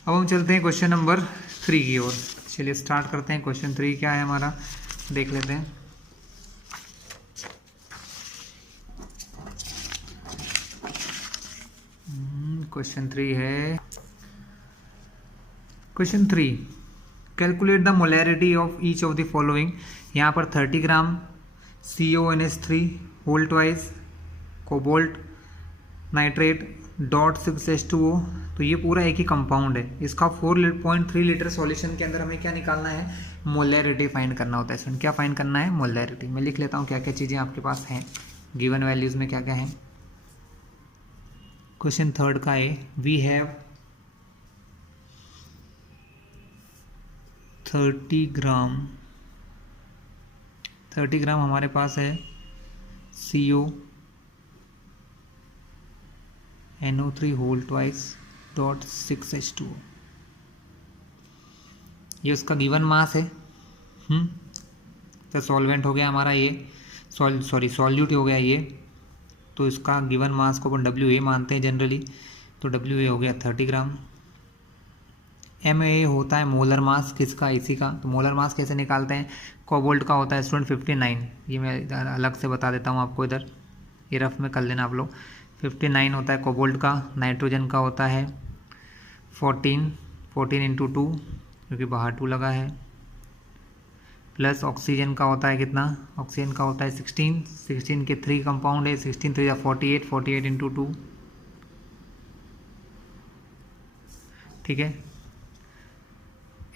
अब हम चलते हैं क्वेश्चन नंबर 3 की ओर। चलिए स्टार्ट करते हैं। क्वेश्चन 3 क्या है हमारा, देख लेते हैं। क्वेश्चन 3 है, question 3, calculate the molarity of each of the following. यहाँ पर 30 gram CONH3 whole twice cobalt nitrate .6H2O, तो ये पूरा एक ही कंपाउंड है। इसका 4.3 लीटर सॉल्यूशन के अंदर हमें क्या निकालना है, मोलैरिटी फाइंड करना होता है स्टूडेंट। क्या फाइंड करना है, मोलैरिटी। मैं लिख लेता हूँ क्या क्या चीज़ें आपके पास हैं, गिवन वैल्यूज़ में क्या क्या हैं। क्वेश्चन 3 का है, वी हैव 30 ग्राम हमारे पास है CONO3 होल ट्वाइस .6H2O, ये उसका गिवन मास है। तो सॉल्वेंट हो गया हमारा ये, सॉल्यूट हो गया ये, तो इसका गिवन मास को अपन WA मानते हैं जनरली, तो WA हो गया 30 ग्राम। MA होता है मोलर मास किसका, इसी का। तो मोलर मास कैसे निकालते हैं, कोबाल्ट का होता है स्टूडेंट 59, ये मैं इधर अलग से बता देता हूँ आपको, इधर ये रफ में कर लेना आप लोग। 59 होता है कोबाल्ट का। नाइट्रोजन का होता है 14 × 2 क्योंकि बाहर 2 लगा है, प्लस ऑक्सीजन का होता है कितना, ऑक्सीजन का होता है 16 के 3 कंपाउंड है, 16 3 48 × 2, ठीक है।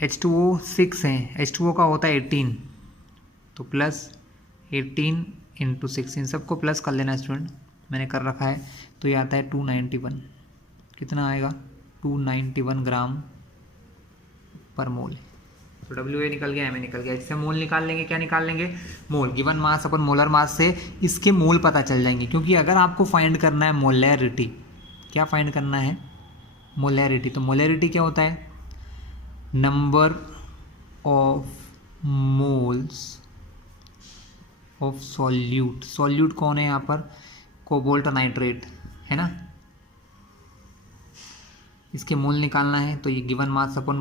H2O 6 है, H2O का होता है 18, तो प्लस 18 × 6, इन सबको प्लस कर लेना स्टूडेंट, मैंने कर रखा है। तो ये आता है 291, कितना आएगा 291 ग्राम पर मोल। तो WA निकल गया, MA निकल गया। इससे मोल निकाल लेंगे, क्या निकाल लेंगे, मोल। Given mass upon molar mass से इसके मोल पता चल जाएंगे, क्योंकि अगर आपको फाइंड करना है मोलैरिटी, क्या फाइंड करना है, मोलैरिटी। तो मोलैरिटी क्या होता है, number of moles of solute. Solute कौन है यहाँ पर, कोबाल्ट नाइट्रेट, है ना। इसके मोल निकालना है, तो ये given mass upon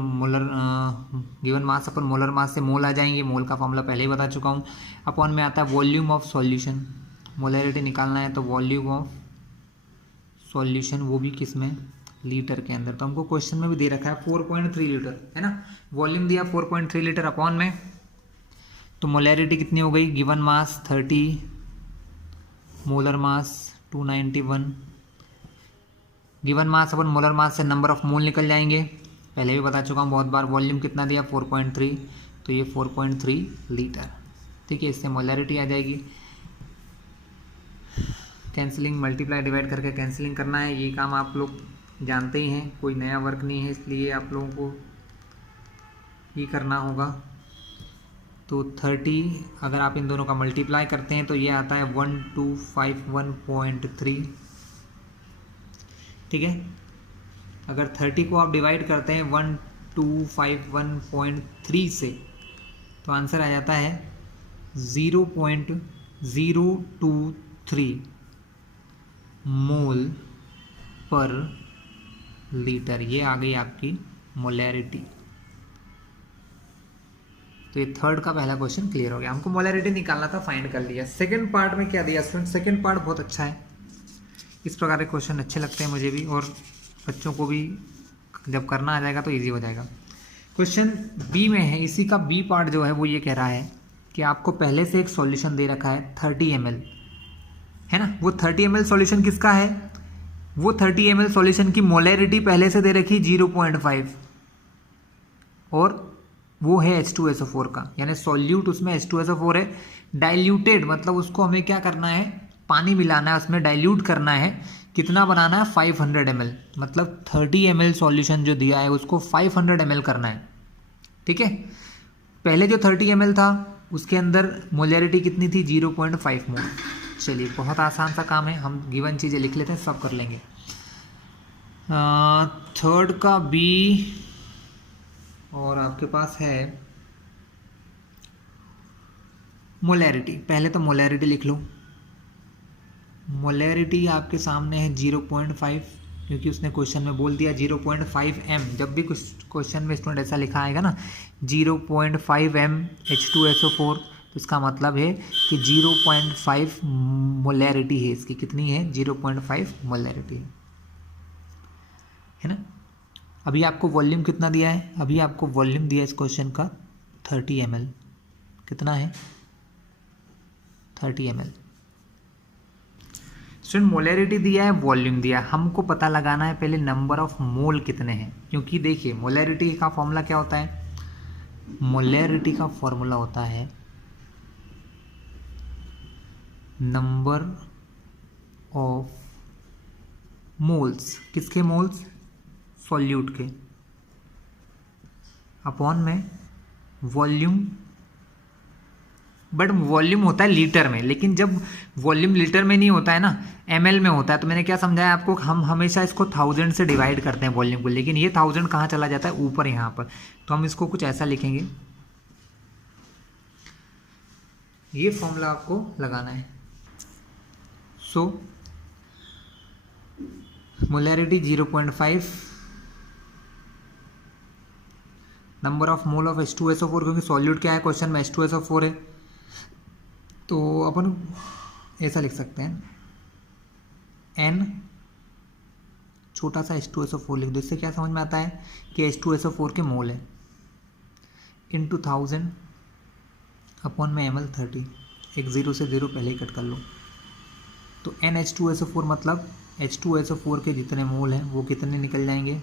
molar mass से मोल आ जाएंगे। मोल का फॉर्मूला पहले ही बता चुका हूँ। अपॉन में आता है वॉल्यूम ऑफ सॉल्यूशन। मोलैरिटी निकालना है तो वॉल्यूम ऑफ सॉल्यूशन, वो भी किस में, लीटर के अंदर। तो हमको क्वेश्चन में भी दे रखा है 4.3 लीटर, है ना। वॉल्यूम दिया 4.3 लीटर अपॉन में, तो मोलैरिटी कितनी हो गई, given mass 30, molar mass 291। Given mass upon molar mass से नंबर ऑफ मोल निकल जाएंगे, पहले भी बता चुका हूँ बहुत बार। वॉल्यूम कितना दिया 4.3, तो ये 4.3 लीटर। ठीक है, इससे मोलैरिटी आ जाएगी। कैंसिलिंग, मल्टीप्लाई डिवाइड करके कैंसिलिंग करना है, ये काम आप लोग जानते ही हैं, कोई नया वर्क नहीं है, इसलिए आप लोगों को ये करना होगा। तो 30 अगर आप इन दोनों का मल्टीप्लाई करते हैं तो ये आता है 1251.3। ठीक है, अगर 30 को आप डिवाइड करते हैं 1251.3 से तो आंसर आ जाता है 0.023 मोल पर लीटर। ये आ गई आपकी मोलैरिटी। तो ये थर्ड का पहला क्वेश्चन क्लियर हो गया। हमको मोलैरिटी निकालना था, फाइंड कर लिया। सेकंड पार्ट में क्या दिया स्टूडेंट? सेकंड पार्ट बहुत अच्छा है, इस प्रकार के क्वेश्चन अच्छे लगते हैं मुझे भी, और बच्चों को भी जब करना आ जाएगा तो इजी हो जाएगा। क्वेश्चन बी में है, इसी का बी पार्ट जो है वो ये कह रहा है कि आपको पहले से एक सॉल्यूशन दे रखा है 30 ml, है ना। वो 30 ml सॉल्यूशन किसका है? वो 30 ml सॉल्यूशन की मोलैरिटी पहले से दे रखी 0.5 और वो है H2SO4 का, यानी सॉल्यूट उसमें H2SO4 है। डाइल्यूटेड मतलब उसको हमें क्या करना है, पानी मिलाना है, उसमें डाइल्यूट करना है। कितना बनाना है? 500 ml, मतलब 30 ml सॉल्यूशन जो दिया है उसको 500 ml करना है। ठीक है, पहले जो 30 ml था उसके अंदर मोलैरिटी कितनी थी? 0.5 मोल। चलिए, बहुत आसान सा काम है, हम गिवन चीज़ें लिख लेते हैं, सब कर लेंगे। थर्ड का बी, और आपके पास है मोलैरिटी। पहले तो मोलैरिटी लिख लो। मोलैरिटी आपके सामने है 0.5, क्योंकि उसने क्वेश्चन में बोल दिया 0.5 m। जब भी कुछ क्वेश्चन में स्टूडेंट ऐसा लिखा आएगा ना 0.5 m H2SO4, तो इसका मतलब है कि 0.5 मोलैरिटी है इसकी। कितनी है? 0.5 मोलैरिटी है ना। अभी आपको वॉल्यूम कितना दिया है? अभी आपको वॉल्यूम दिया है इस क्वेश्चन का 30 ml। कितना है? 30 ml। स्टूडेंट मोलैरिटी दिया है, वॉल्यूम दिया है, हमको पता लगाना है पहले नंबर ऑफ मोल कितने हैं। क्योंकि देखिए मोलैरिटी का फॉर्मूला क्या होता है? मोलैरिटी का फॉर्मूला होता है नंबर ऑफ मोल्स। किसके मोल्स? सॉल्यूट के, अपॉन में वॉल्यूम। बट वॉल्यूम होता है लीटर में, लेकिन जब वॉल्यूम लीटर में नहीं होता है ना, ml में होता है। तो मैंने क्या समझाया आपको, हम हमेशा इसको 1000 से डिवाइड करते हैं वॉल्यूम को, लेकिन ये 1000 कहाँ चला जाता है? ऊपर यहाँ पर। तो हम इसको कुछ ऐसा लिखेंगे, ये फॉर्मूला आपको लगाना है। So molarity 0.5, number of mole of H2SO4, क्योंकि सॉल्यूट क्या है क्वेश्चन में? H2SO4 है, तो अपन ऐसा लिख सकते हैं n, छोटा सा H2SO4 लिख दो। इससे क्या समझ में आता है कि H2SO4 के मोल है, इंटू 1000 अपॉन में ml 30। एक 0 से 0 पहले ही कट कर लो। तो NH2SO4 मतलब H2SO4 के जितने मोल हैं वो कितने निकल जाएंगे?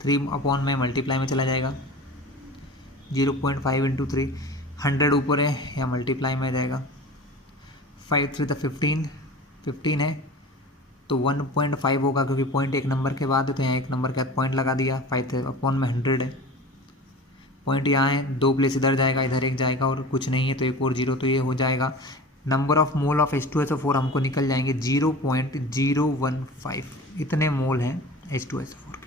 3 अपॉन में मल्टीप्लाई में चला जाएगा। 0.5 इंटू 3, 100 ऊपर है या मल्टीप्लाई में आ जाएगा। 5 3 15 है, तो 1.5 होगा, क्योंकि पॉइंट एक नंबर के बाद है, तो यहाँ एक नंबर के बाद पॉइंट लगा दिया। 5 अपॉन में 100 है, पॉइंट यहाँ है, 2 प्लेस इधर जाएगा, इधर एक जाएगा, और कुछ नहीं है तो एक और 0, तो ये हो जाएगा। Number of mole of H2SO4 हमको निकल जाएंगे 0.015। इतने मोल हैं H2SO4 के।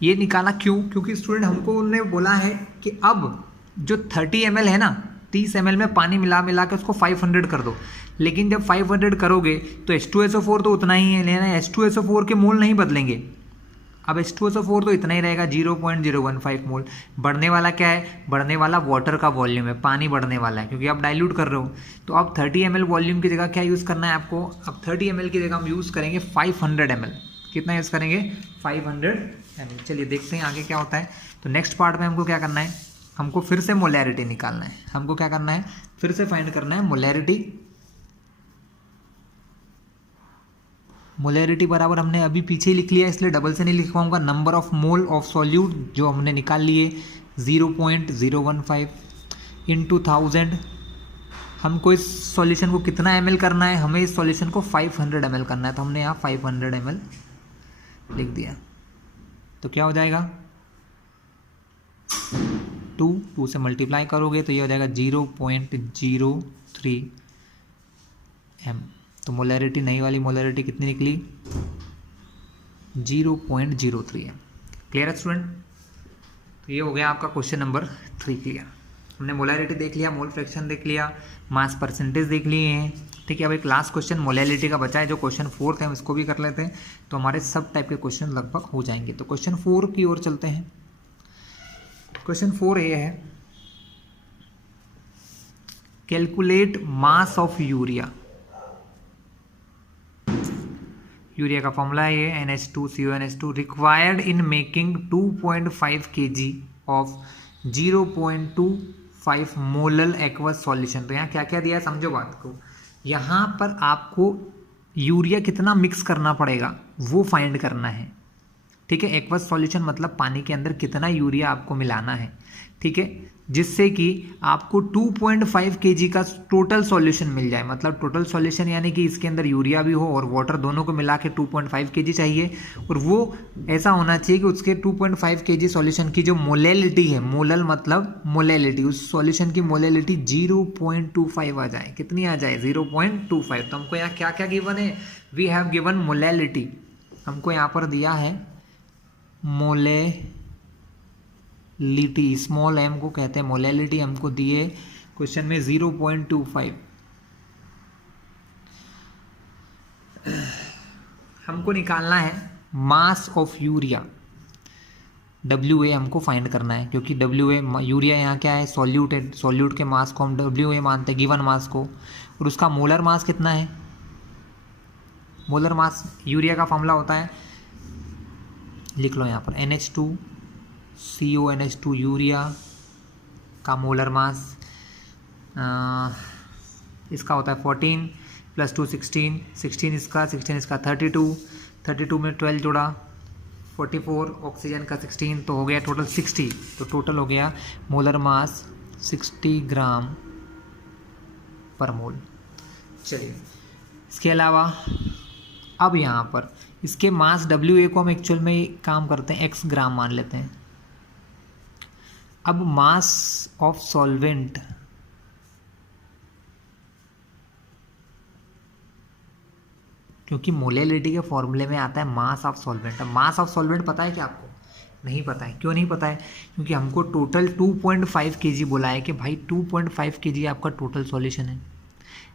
ये निकाला क्यों? क्योंकि स्टूडेंट हमको उन्होंने बोला है कि अब जो 30 ml है ना, 30 ml में पानी मिला के उसको 500 कर दो। लेकिन जब 500 करोगे तो H2SO4 तो उतना ही है, लेना H2SO4 के मोल नहीं बदलेंगे। अब H2SO4 तो इतना ही रहेगा 0.015 मोल। बढ़ने वाला क्या है? बढ़ने वाला वाटर का वॉल्यूम है, पानी बढ़ने वाला है, क्योंकि आप डाइल्यूट कर रहे हो। तो अब 30 ml वॉल्यूम की जगह क्या यूज़ करना है आपको? अब 30 ml की जगह हम यूज़ करेंगे 500 ml। कितना यूज़ करेंगे? 500 ml। चलिए देखते हैं आगे क्या होता है। तो नेक्स्ट पार्ट में हमको क्या करना है? हमको फिर से मोलैरिटी निकालना है। हमको क्या करना है? फिर से फाइंड करना है मोलैरिटी मोलैरिटी बराबर हमने अभी पीछे ही लिख लिया, इसलिए डबल से नहीं लिख पाऊंगा। Number of mole of solute जो हमने निकाल लिए 0.015 इंटू 1000। हमको इस सॉल्यूशन को कितना ml करना है, हमें इस सॉल्यूशन को 500 ml करना है, तो हमने यहाँ 500 ml लिख दिया। तो क्या हो जाएगा, 2 से मल्टीप्लाई करोगे तो ये हो जाएगा 0.03 m। तो मोलैरिटी, नई वाली मोलैरिटी कितनी निकली, 0.03 m। क्लियर है स्टूडेंट? तो ये हो गया आपका क्वेश्चन नंबर 3 क्लियर। हमने मोलैरिटी देख लिया, मोल फ्रैक्शन देख लिया, मास परसेंटेज देख लिए हैं। ठीक है, अब एक लास्ट क्वेश्चन मोलैरिटी का बचा है, जो क्वेश्चन 4 थे, हम इसको भी कर लेते हैं, तो हमारे सब टाइप के क्वेश्चन लगभग हो जाएंगे। तो क्वेश्चन 4 की ओर चलते हैं। क्वेश्चन 4 ये है, calculate mass of urea. Urea का फॉर्मूला है ये NH2CONH2 required in making 2.5 kg of 0.25 molal aqueous solution. तो यहाँ क्या क्या दिया है समझो बात को। यहाँ पर आपको यूरिया कितना मिक्स करना पड़ेगा वो फाइंड करना है। ठीक है, एक्वस सॉल्यूशन मतलब पानी के अंदर कितना यूरिया आपको मिलाना है। ठीक है, जिससे कि आपको 2.5 kg का टोटल सॉल्यूशन मिल जाए। मतलब टोटल सॉल्यूशन यानी कि इसके अंदर यूरिया भी हो और वाटर, दोनों को मिला के 2.5 kg चाहिए। और वो ऐसा होना चाहिए कि उसके 2.5 kg सॉल्यूशन की जो मोलैलिटी है, मोलल मतलब मोलैलिटी, उस सॉल्यूशन की मोलैलिटी 0.25 आ जाए। कितनी आ जाए, 0.25। तो हमको यहाँ क्या क्या गिवन है, वी हैव गिवन मोलैलिटी, हमको यहाँ पर दिया है मोलैलिटी, स्मॉल m को कहते हैं मोलैलिटी, हमको दिए क्वेश्चन में 0.25। हमको निकालना है मास ऑफ यूरिया, WA हमको फाइंड करना है, क्योंकि WA यूरिया यहाँ क्या है, सॉल्यूट है, सॉल्यूट के मास को हम WA मानते हैं, गिवन मास को। और उसका मोलर मास कितना है, मोलर मास यूरिया का फॉर्मूला होता है, लिख लो यहाँ पर, NH2CONH2 यूरिया का मोलर मास इसका होता है 14 + 2 16, 16 इसका 32 में 12 जोड़ा 44, ऑक्सीजन का 16, तो हो गया टोटल 60। तो टोटल हो गया मोलर मास 60 ग्राम पर मोल। चलिए, इसके अलावा अब यहाँ पर इसके मास WA को हम एक्चुअल में काम करते हैं x ग्राम मान लेते हैं। अब मास ऑफ सॉल्वेंट, क्योंकि मोलैलिटी के फॉर्मूले में आता है मास ऑफ सॉल्वेंट। अब मास ऑफ सॉल्वेंट पता है क्या आपको? नहीं पता है। क्यों नहीं पता है? क्योंकि हमको टोटल 2.5 kg बोला है कि भाई 2.5 kg आपका टोटल सॉल्यूशन है,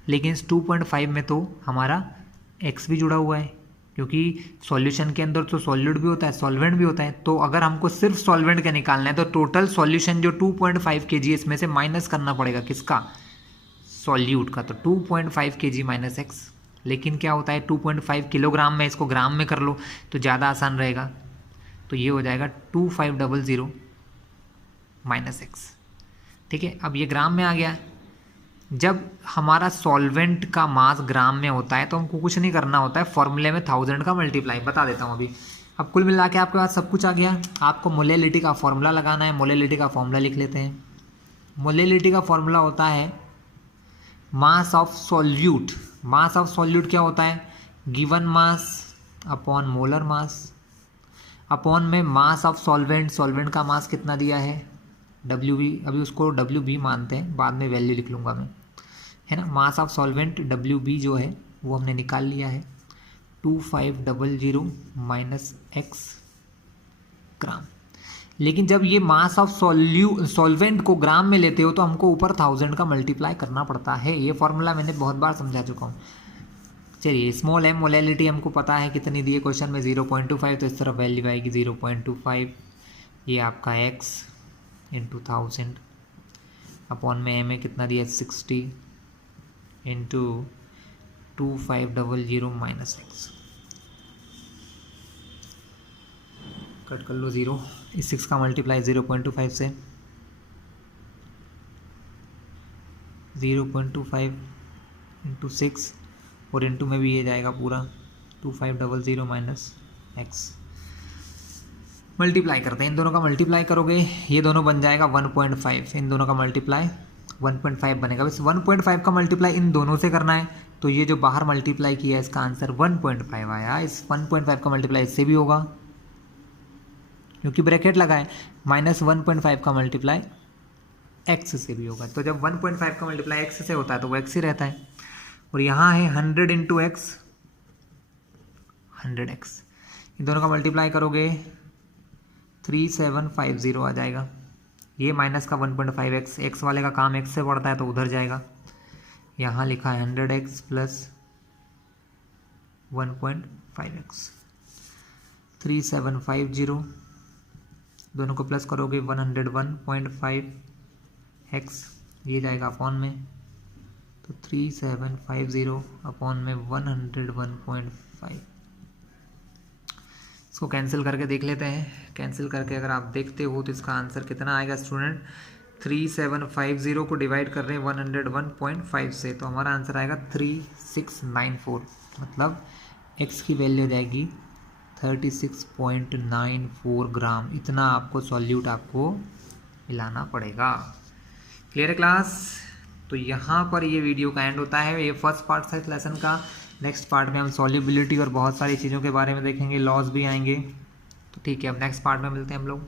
लेकिन इस 2.5 में तो हमारा x भी जुड़ा हुआ है, क्योंकि सॉल्यूशन के अंदर तो सॉल्यूट भी होता है, सॉल्वेंट भी होता है। तो अगर हमको सिर्फ सॉल्वेंट का निकालना है तो टोटल सॉल्यूशन जो 2.5 kg है, इसमें से माइनस करना पड़ेगा किसका, सॉल्यूट का। तो 2.5 kg माइनस x, लेकिन क्या होता है 2.5 किलोग्राम में, इसको ग्राम में कर लो तो ज़्यादा आसान रहेगा। तो ये हो जाएगा 2500 माइनस x। ठीक है, अब ये ग्राम में आ गया। जब हमारा सॉल्वेंट का मास ग्राम में होता है तो हमको कुछ नहीं करना होता है, फॉर्मूले में 1000 का मल्टीप्लाई, बता देता हूँ अभी। अब कुल मिला के आपके पास सब कुछ आ गया। आपको मोलैलिटी का फॉर्मूला लगाना है। मोलैलिटी का फॉर्मूला लिख लेते हैं। मोलैलिटी का फॉर्मूला होता है mass of solute. Mass of solute क्या होता है, given mass upon molar mass upon में मास ऑफ सॉल्वेंट, सॉल्वेंट का मास कितना दिया है WB, अभी उसको WB मानते हैं, बाद में वैल्यू लिख लूँगा मैं, है ना। मास ऑफ सॉल्वेंट WB जो है वो हमने निकाल लिया है 2500 माइनस x ग्राम। लेकिन जब ये मास ऑफ सॉल्वेंट को ग्राम में लेते हो तो हमको ऊपर 1000 का मल्टीप्लाई करना पड़ता है। ये फॉर्मूला मैंने बहुत बार समझा चुका हूँ। चलिए, स्मॉल m मोलैलिटी हमको पता है कितनी दी है क्वेश्चन में, 0.25, तो इस तरफ वैल्यू आएगी 0.25। ये आपका x इंटू 1000 अपॉन में m कितना दिया 60 इंटू 2500 माइनस x, कट कर लो 0। इस 6 का मल्टीप्लाई 0.25 से, 0.25 इंटू 6 और इंटू में भी ये जाएगा पूरा 2500 माइनस एक्स। मल्टीप्लाई करते हैं, इन दोनों का मल्टीप्लाई करोगे ये दोनों बन जाएगा 1.5, इन दोनों का मल्टीप्लाई 1.5 बनेगा। बस 1.5 का मल्टीप्लाई इन दोनों से करना है, तो ये जो बाहर मल्टीप्लाई किया है इसका आंसर 1.5 आया। इस 1.5 का मल्टीप्लाई इससे भी होगा क्योंकि ब्रैकेट लगा है, माइनस 1.5 का मल्टीप्लाई एक्स से भी होगा। तो जब 1.5 का मल्टीप्लाई एक्स से होता है तो वो एक्स ही रहता है। और यहाँ है 100 इंटू एक्स, 100x, इन दोनों का मल्टीप्लाई करोगे 3750 आ जाएगा। ये माइनस का 1.5x, एक्स वाले का काम एक्स से बढ़ता है तो उधर जाएगा। यहाँ लिखा है 100x प्लस 1.5x, 3750, दोनों को प्लस करोगे 101.5x, ये जाएगा अपॉन में, तो 3750 अपॉन में 101.5। इसको कैंसिल करके देख लेते हैं। कैंसिल करके अगर आप देखते हो तो इसका आंसर कितना आएगा स्टूडेंट, 3750 को डिवाइड कर रहे हैं 101.5 से, तो हमारा आंसर आएगा 3694। मतलब x की वैल्यू जाएगी 36.94 ग्राम। इतना आपको सॉल्यूट आपको मिलाना पड़ेगा। क्लियर है क्लास? तो यहाँ पर ये वीडियो का एंड होता है। ये फर्स्ट पार्ट था इस लेसन का। नेक्स्ट पार्ट में हम सॉल्युबिलिटी और बहुत सारी चीज़ों के बारे में देखेंगे, लॉज भी आएंगे। तो ठीक है, अब नेक्स्ट पार्ट में मिलते हैं हम लोग।